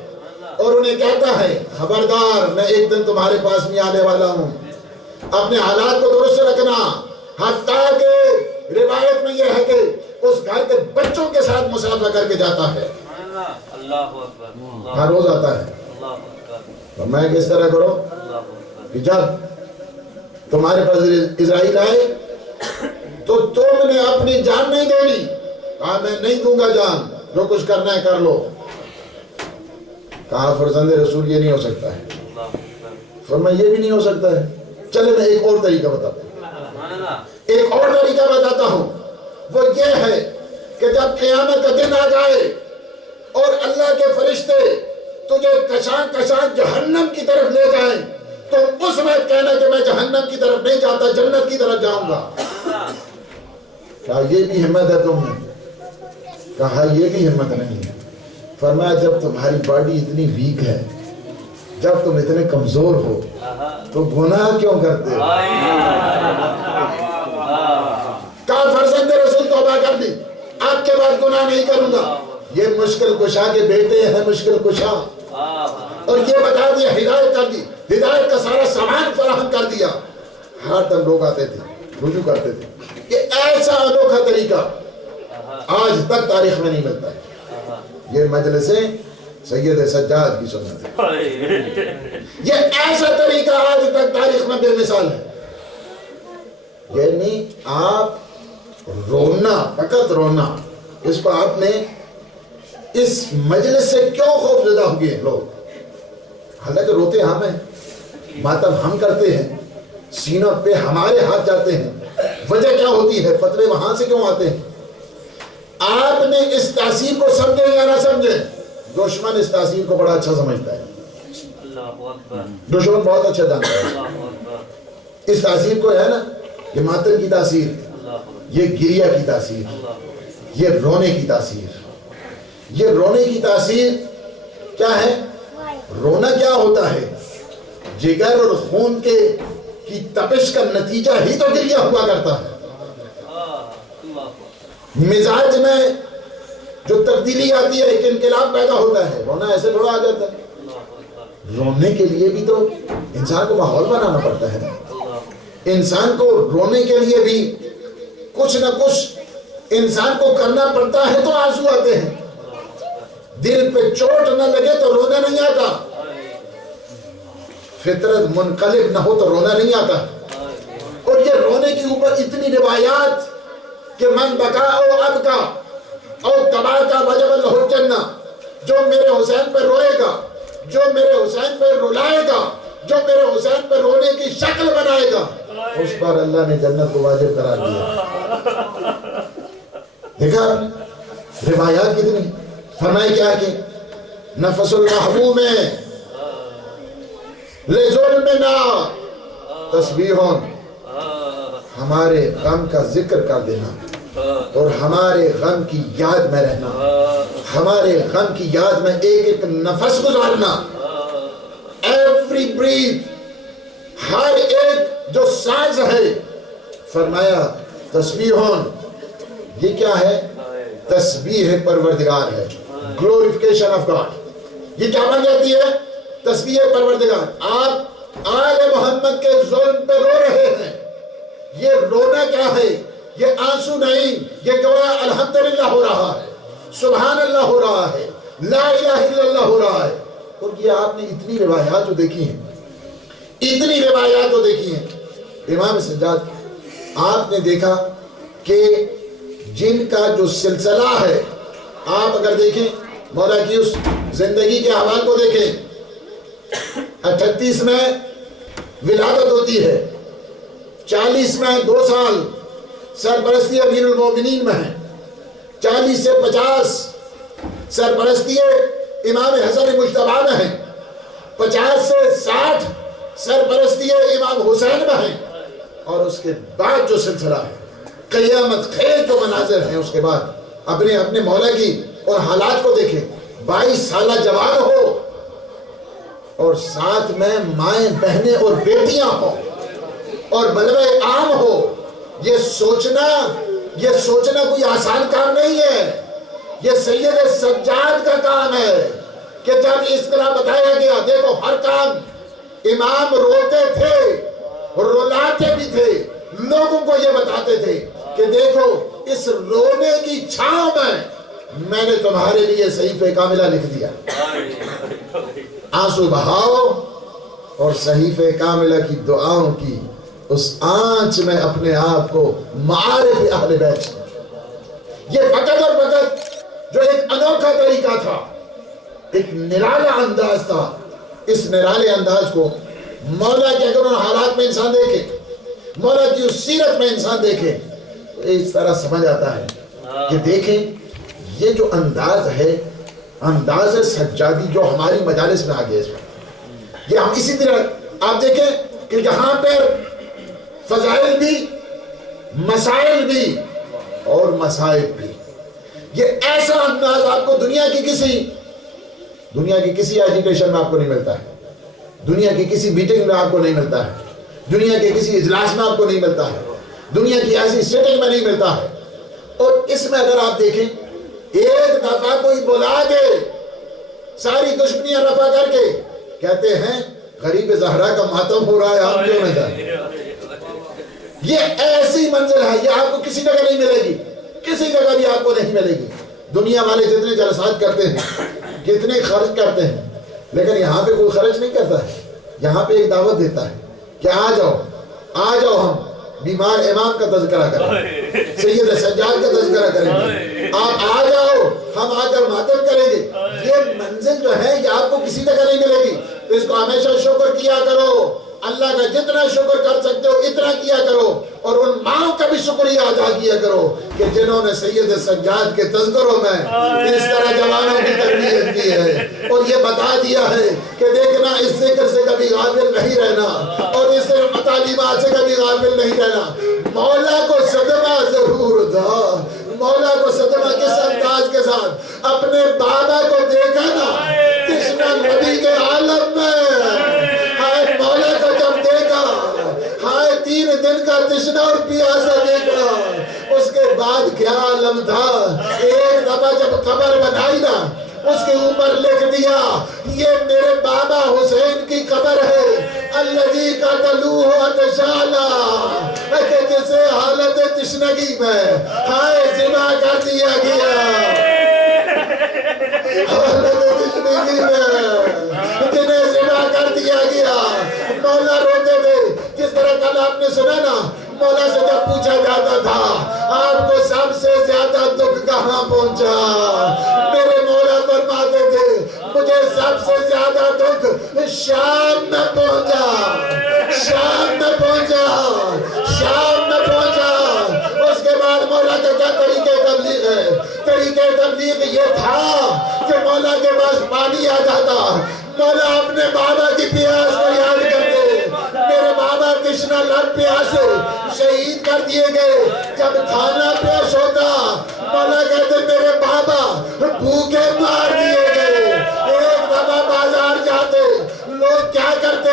اور انہیں کہتا ہے خبردار میں ایک دن تمہارے پاس میں آنے والا ہوں, اپنے حالات کو درست رکھنا. حتیٰ کہ روایت میں یہ ہے کہ اس گھر کے بچوں کے ساتھ مسافہ کر کے جاتا ہے. ہر روز آتا ہے. تو میں کس طرح کرو کہ جب تمہارے پاس اسرائیل آئے تو تم نے اپنی جان نہیں دینی. کہا میں نہیں دوں گا جان, جو کچھ کرنا ہے کر لو. کہا فرزند رسول یہ نہیں ہو سکتا ہے. فرمایا یہ بھی نہیں ہو سکتا ہے. چلے میں ایک اور طریقہ بتاتا ہوں. ایک اور طریقہ بتاتا ہوں. وہ یہ ہے کہ جب قیامت کا دن آ جائے اور اللہ کے فرشتے تجھے کشاں کشاں جہنم کی طرف لے جائیں تو اس وقت کہنا کہ میں جہنم کی طرف نہیں جاتا, جنت کی طرف جاؤں گا. کہا یہ بھی ہمت ہے تم میں؟ کہا یہ بھی ہمت نہیں ہے. فرمایا جب تمہاری باڈی اتنی ویک ہے, جب تم اتنے کمزور ہو تو گناہ کیوں کرتے ہو؟ کہا فرزند رسول توبہ کر دی, آپ کے بعد گناہ نہیں کروں گا. یہ مشکل کشا کے بیٹے ہیں, مشکل کشا, اور یہ بتا دیا ہدایت کر دی ہدایت کا سارا سامان فراہم کر دیا، ہر دم لوگ آتے تھے، رجوع کرتے تھے. یہ ایسا انوکھا طریقہ آج تک تاریخ میں نہیں ملتا ہے. یہ مجلسیں سید سجاد کی سنت ہے. یہ ایسا طریقہ آج تک تاریخ میں بے مثال ہے. یعنی آپ رونا، فقط رونا، اس کو آپ نے اس مجلس سے کیوں خوف زدہ ہوئے لوگ؟ حالانکہ روتے ہم ہیں، ماتم ہم کرتے ہیں، سینوں پہ ہمارے ہاتھ جاتے ہیں. وجہ کیا ہوتی ہے؟ فتوے وہاں سے کیوں آتے ہیں؟ آپ نے اس تاثیر کو سمجھے یا نہ سمجھے، دشمن اس تاثیر کو بڑا اچھا سمجھتا ہے. دشمن بہت اچھا جانتا ہے اس تاثیر کو، ہے نا، یہ ماتم کی تاثیر، یہ گریہ کی تاثیر، یہ رونے کی تاثیر. یہ رونے کی تاثیر کیا ہے؟ رونا کیا ہوتا ہے؟ جگر اور خون کی تپش کا نتیجہ ہی تو گریہ ہوا کرتا ہے. مزاج میں جو تبدیلی آتی ہے، ایک انقلاب پیدا ہوتا ہے. رونا ایسے تھوڑا آ جاتا ہے. رونے کے لیے بھی تو انسان کو ماحول بنانا پڑتا ہے. انسان کو رونے کے لیے بھی کچھ نہ کچھ انسان کو کرنا پڑتا ہے تو آنسو آتے ہیں. دل پہ چوٹ نہ لگے تو رونا نہیں آتا. فطرت منقلب نہ ہو تو رونا نہیں آتا. اور یہ رونے کے اوپر اتنی روایات کہ من بکا او ابکا او تبا کا وجب اللہ الجنہ، جو میرے حسین پہ روئے گا، جو میرے حسین پہ رلائے گا، جو میرے حسین پہ رونے کی شکل بنائے گا، اس پر اللہ نے جنت کو واجب قرار دیا. دیکھا روایات کتنی. فرمائے کیا کہ نفس المحبوب میں لظلمنا تسبیحون، ہمارے غم کا ذکر کر دینا اور ہمارے غم کی یاد میں رہنا، ہمارے غم کی یاد میں ایک ایک نفس گزارنا. ایوری بریتھ، ہر ایک جو سانس ہے. فرمایا تسبیحون، یہ کیا ہے؟ تسبیح پروردگار ہے، گلوریفیکیشن آف گاڈ. یہ کیا بن جاتی ہے؟ تسبیح پروردگار. آپ آل محمد کے ظلم پہ رو رہے ہیں. یہ رونا کیا ہے؟ یہ آنسو نہیں، یہ گواہ الحمدللہ ہو رہا ہے، سبحان اللہ ہو رہا ہے، لا الہ الا اللہ ہو رہا ہے. اور یہ آپ نے اتنی روایات جو دیکھی ہیں، اتنی روایات جو دیکھی ہیں. امام سجاد آپ نے دیکھا کہ جن کا جو سلسلہ ہے، آپ اگر دیکھیں مولا کی اس زندگی کے احوال کو دیکھیں، 38 میں ولادت ہوتی ہے، 40 میں 2 سال سرپرستی امیر المومنین میں ہے، 40 سے 50 سرپرستی امام حسن مجتبی میں ہے، 50 سے 60 سرپرستی امام حسین میں ہے. اور اس کے بعد جو سلسلہ ہے، قیامت خیز جو مناظر ہیں، اس کے بعد اپنے مولا کی اور حالات کو دیکھیں. 22 سالہ جوان ہو اور ساتھ میں مائیں بہنیں اور بیٹیاں ہوں اور بلوے عام ہو. یہ سوچنا کوئی آسان کام نہیں ہے. یہ سید سجاد کا کام ہے کہ جب اس طرح بتایا گیا، دیکھو ہر کام امام روتے تھے، رلاتے بھی تھے، لوگوں کو یہ بتاتے تھے کہ دیکھو اس رونے کی چھاؤں میں نے تمہارے لیے صحیفہ کاملہ لکھ دیا. آنسو بہاؤ اور صحیفہ کاملہ کی دعاؤں کی اس آنچ میں اپنے آپ کو معارف اہل بیت. یہ فقط اور فقط جو ایک انوکھا طریقہ تھا، ایک نرالا انداز تھا. اس نرالے انداز کو مولا کے اگر ان حالات میں انسان دیکھے، مولا کی اس سیرت میں انسان دیکھے، تو اس طرح سمجھ آتا ہے کہ دیکھیں یہ جو انداز ہے، انداز سجادی جو ہماری مجالس میں آگے اس وقت، یہ ہم اسی طرح آپ دیکھیں کہ یہاں پر فضائل بھی، مسائل بھی اور مصائب بھی. یہ ایسا انداز آپ کو دنیا کی کسی ایجوکیشن میں آپ کو نہیں ملتا ہے، دنیا کی کسی میٹنگ میں آپ کو نہیں ملتا ہے، دنیا کے کسی اجلاس میں آپ کو نہیں ملتا ہے، دنیا کی ایسی سیٹنگ میں نہیں ملتا ہے. اور اس میں اگر آپ دیکھیں، ایک دفعہ کوئی بلا دے، ساری دشمنیاں رفع کر کے کہتے ہیں غریب زہرا کا ماتم ہو رہا ہے، ہم کیوں نہ جائیں؟ یہ ایسی منزل ہے، یہ آپ کو کسی جگہ نہیں ملے گی، کسی جگہ بھی آپ کو نہیں ملے گی۔ دنیا والے جتنے جلسات کرتے ہیں، جتنے خرچ کرتے ہیں، لیکن یہاں پہ کوئی خرچ نہیں کرتا ہے۔ یہاں پہ ایک دعوت دیتا ہے کہ آ جاؤ ہم بیمار امام کا تذکرہ کریں، سید سجاد کا تذکرہ کریں گے، آپ آ جاؤ، ہم آ کر ماتم کریں گے۔ یہ منزل جو ہے یہ آپ کو کسی جگہ نہیں ملے گی، تو اس کو ہمیشہ شکر کیا کرو، اللہ کا جتنا شکر کر سکتے ہو اتنا کیا کرو، اور ان ماں کا بھی شکریہ ادا کیا کرو کہ جنہوں نے سید سجاد کے تذکروں میں اس طرح جوانوں کی تربیت کی ہے، اور یہ بتا دیا ہے کہ دیکھنا اس ذکر سے کبھی غافل نہیں رہنا، اور اس تعلیمات سے کبھی غافل نہیں رہنا۔ مولا کو صدمہ ضرور تھا، مولا کو صدمہ کس انداز کے ساتھ؟ اپنے بابا کو دیکھا نا تشنہ نبی کے عالم میں، مولا کو جب دیکھا، 3 دن کا تشنہ اور پیاسا دیکھا، اس کے بعد کیا عالم تھا۔ ایک دفعہ جب قبر بنائی نا، اس کے اوپر لکھ دیا یہ میرے بابا حسین کی قبر ہے، الذی قتلوہ اتشالا، کہ جسے حالت تشنگی میں ذبح کر دیا گیا، حالت تشنگی میں جنہیں ذبح کر دیا گیا۔ مولا روتے تھے، جس طرح کل آپ نے سنا نا، مولا سے جب پوچھا جاتا تھا آپ کو سب سے زیادہ دکھ کہاں پہنچا، میرے مولا فرماتے تھے مجھے سب سے زیادہ دکھ شام میں پہنچا، شام میں پہنچا، شام میں پہنچا۔ اس کے بعد مولا کا کیا طریقہ تبلیغ ہے؟ طریقہ تبلیغ یہ تھا کہ مولا کے پاس پانی آ جاتا، مولا اپنے بابا کی پیاس کو یاد کرتے، میرے بابا تشنہ لب پیاسے شہید کر دیے گئے، جب کھانا پیش ہوتا مولا کہتے میرے بابا بھوکے مار دیے گئے۔ ایک دفعہ بازار جاتے، لوگ کیا کرتے؟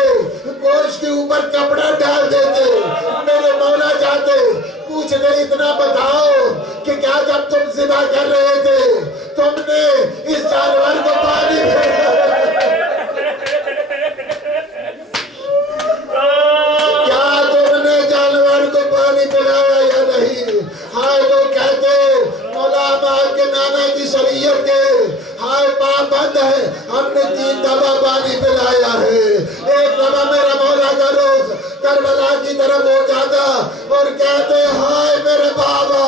گوشت کے اوپر کپڑا ڈال دیتے، میرے مولا جاتے پوچھتے اتنا بتاؤ کہ کیا جب تم ذبح کر رہے تھے تم نے اس جانور کو پانی پھیلا، کیا تم نے جانور کو پانی پلایا یا نہیں؟ لوگ کہتے مولا ہم آپ کے نانا کی شریعت کے پابند ہے، ہم نے 3 دفعہ پانی پلایا ہے۔ ایک دفعہ میرا مولا کا روز کربلا کی طرف ہو جاتا اور کہتے ہائے میرے بابا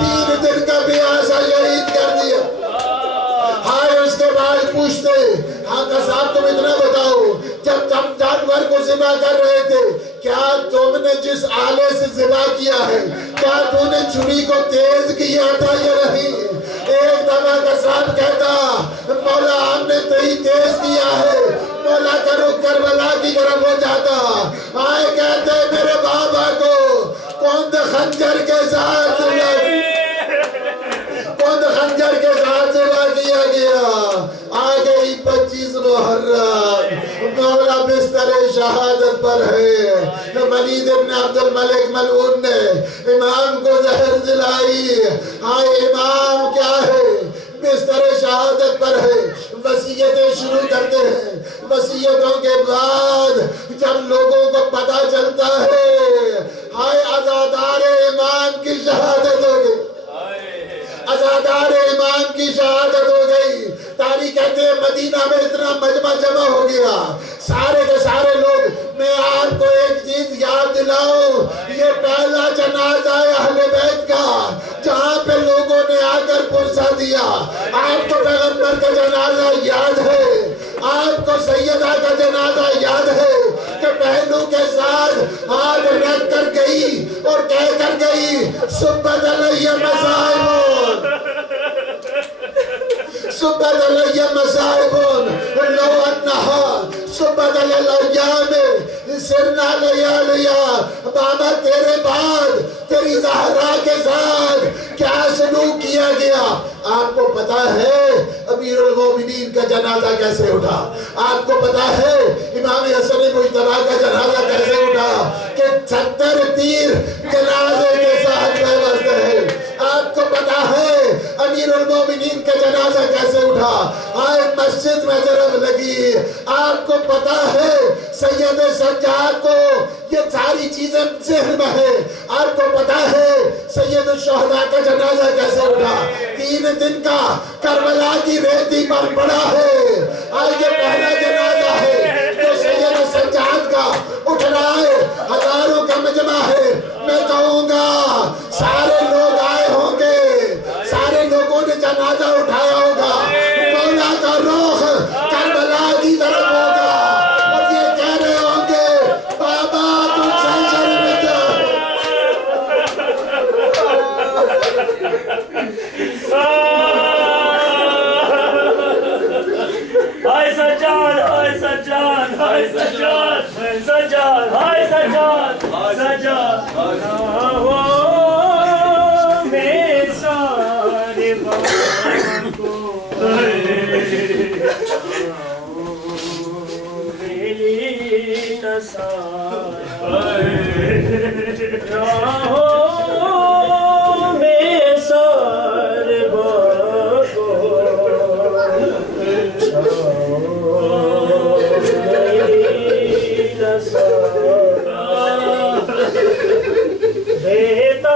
3 دن کا پیاسا شہید کر دیا۔ اس کے بعد پوچھتے صاحب تم اتنا بتاؤ جب تم جانور کو ذبح کر رہے تھے کیا تم نے جس آلے سے ذبح کیا ہے کیا تم نے چھری کو تیز کیا تھا یا نہیں؟ ایک دفعہ کا صاحب کہتا مولا ہم نے تیز کیا ہے، مولا کا رخ کربلا کی طرف ہو جاتا، کہتے میرے بابا کو کون خنجر کے ساتھ ذبح کیا گیا۔ آ گئی 25 محرم، مولا بستر شہادت پر ہے، ولید ابن عبد الملک ملعون نے امام کو زہر دلائی، امام کیا ہے؟ بستر شہادت پر ہے، وصیتیں شروع کرتے ہیں، وصیتوں کے بعد جب لوگوں کو پتہ چلتا ہے عزادار امام کی شہادت ہو گئی، عزادار امام کی شہادت ہو گئی، تاریخ کہتے ہیں مدینہ میں اتنا مجمع جمع ہو گیا، سارے کے سارے لوگ میں آپ کو ایک چیز یاد دلاؤں، یہ پہلا جنازہ ہے اہل بیت کا جہاں پہ لوگوں نے آ کر پرسہ دیا۔ آپ کو پیغمبر کا جنازہ یاد ہے، آپ کو سیدہ کا جنازہ یاد ہے کہ بہنوں کے ساتھ ہاتھ رکھ کر گئی اور کہہ کر گئی سبت علیہ مصائبون، سبت علیہ مصائبون لو انہا سبت علیہ سرنا لیالیا۔ بابا تیرے بعد تیری زہرا کے ساتھ کیا سلوک کیا گیا؟ آپ کو پتا ہے امیر المومنین کا جنازہ کیسے اٹھا، آپ کو پتا ہے امام حسن مجتبی کا جنازہ کیسے اٹھا کہ 70 تیر جنازے کے ساتھ پیوست ہے، آپ کو پتا ہے امیر المومنین کا جنازہ کیسے اٹھا؟ آئے مسجد میں ضرب لگی. آپ کو پتا ہے سید سجاد کو یہ ساری چیزیں ذہن میں ہے. آپ کو پتا ہے سید الشہداء کا جنازہ کیسے اٹھا؟ 3 دن کا کربلا کی ریتی پر پڑا ہے. آج یہ پہلا جنازہ ہے جو سید سجاد کا اٹھ رہا ہے. ہزاروں کا مجمع ہے. میں کہوں گا سارے لوگ آئے ہوں گے, سارے لوگوں نے جنازہ اٹھایا ہوگا. مولا کا رخ کربلا کی طرف ہوگا اور یہ کہہ رہے ہوں گے بابا تم سنسر میں جا. ہائے سجاد, ہائے سجاد, ہائے سجاد, ہائے سجاد, ہائے سجاد, سجاد ہو میں سارے بابا کو میری نسایا ہو میں سارے بابا کو میری نسایا دیتا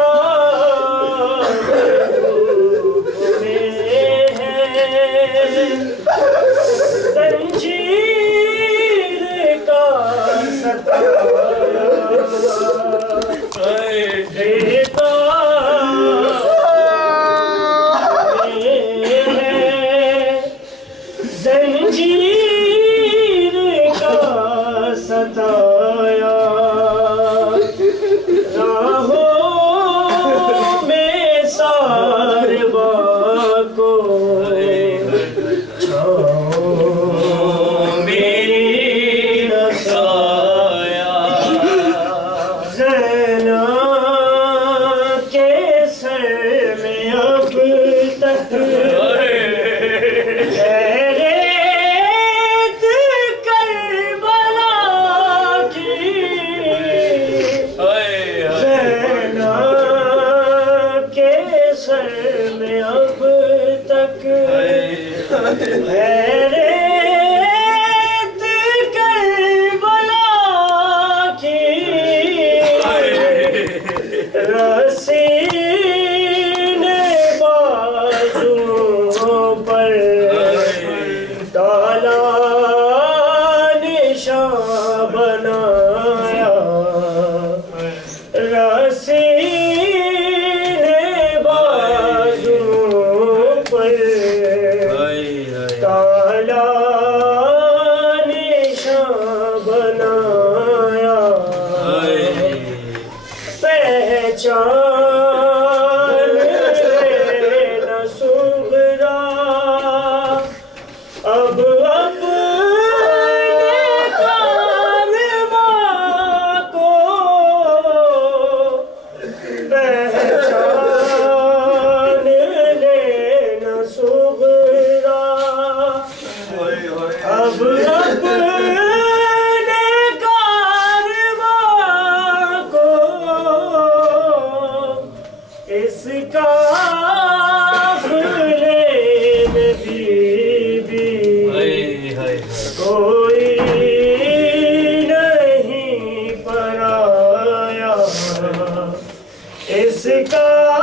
اس کا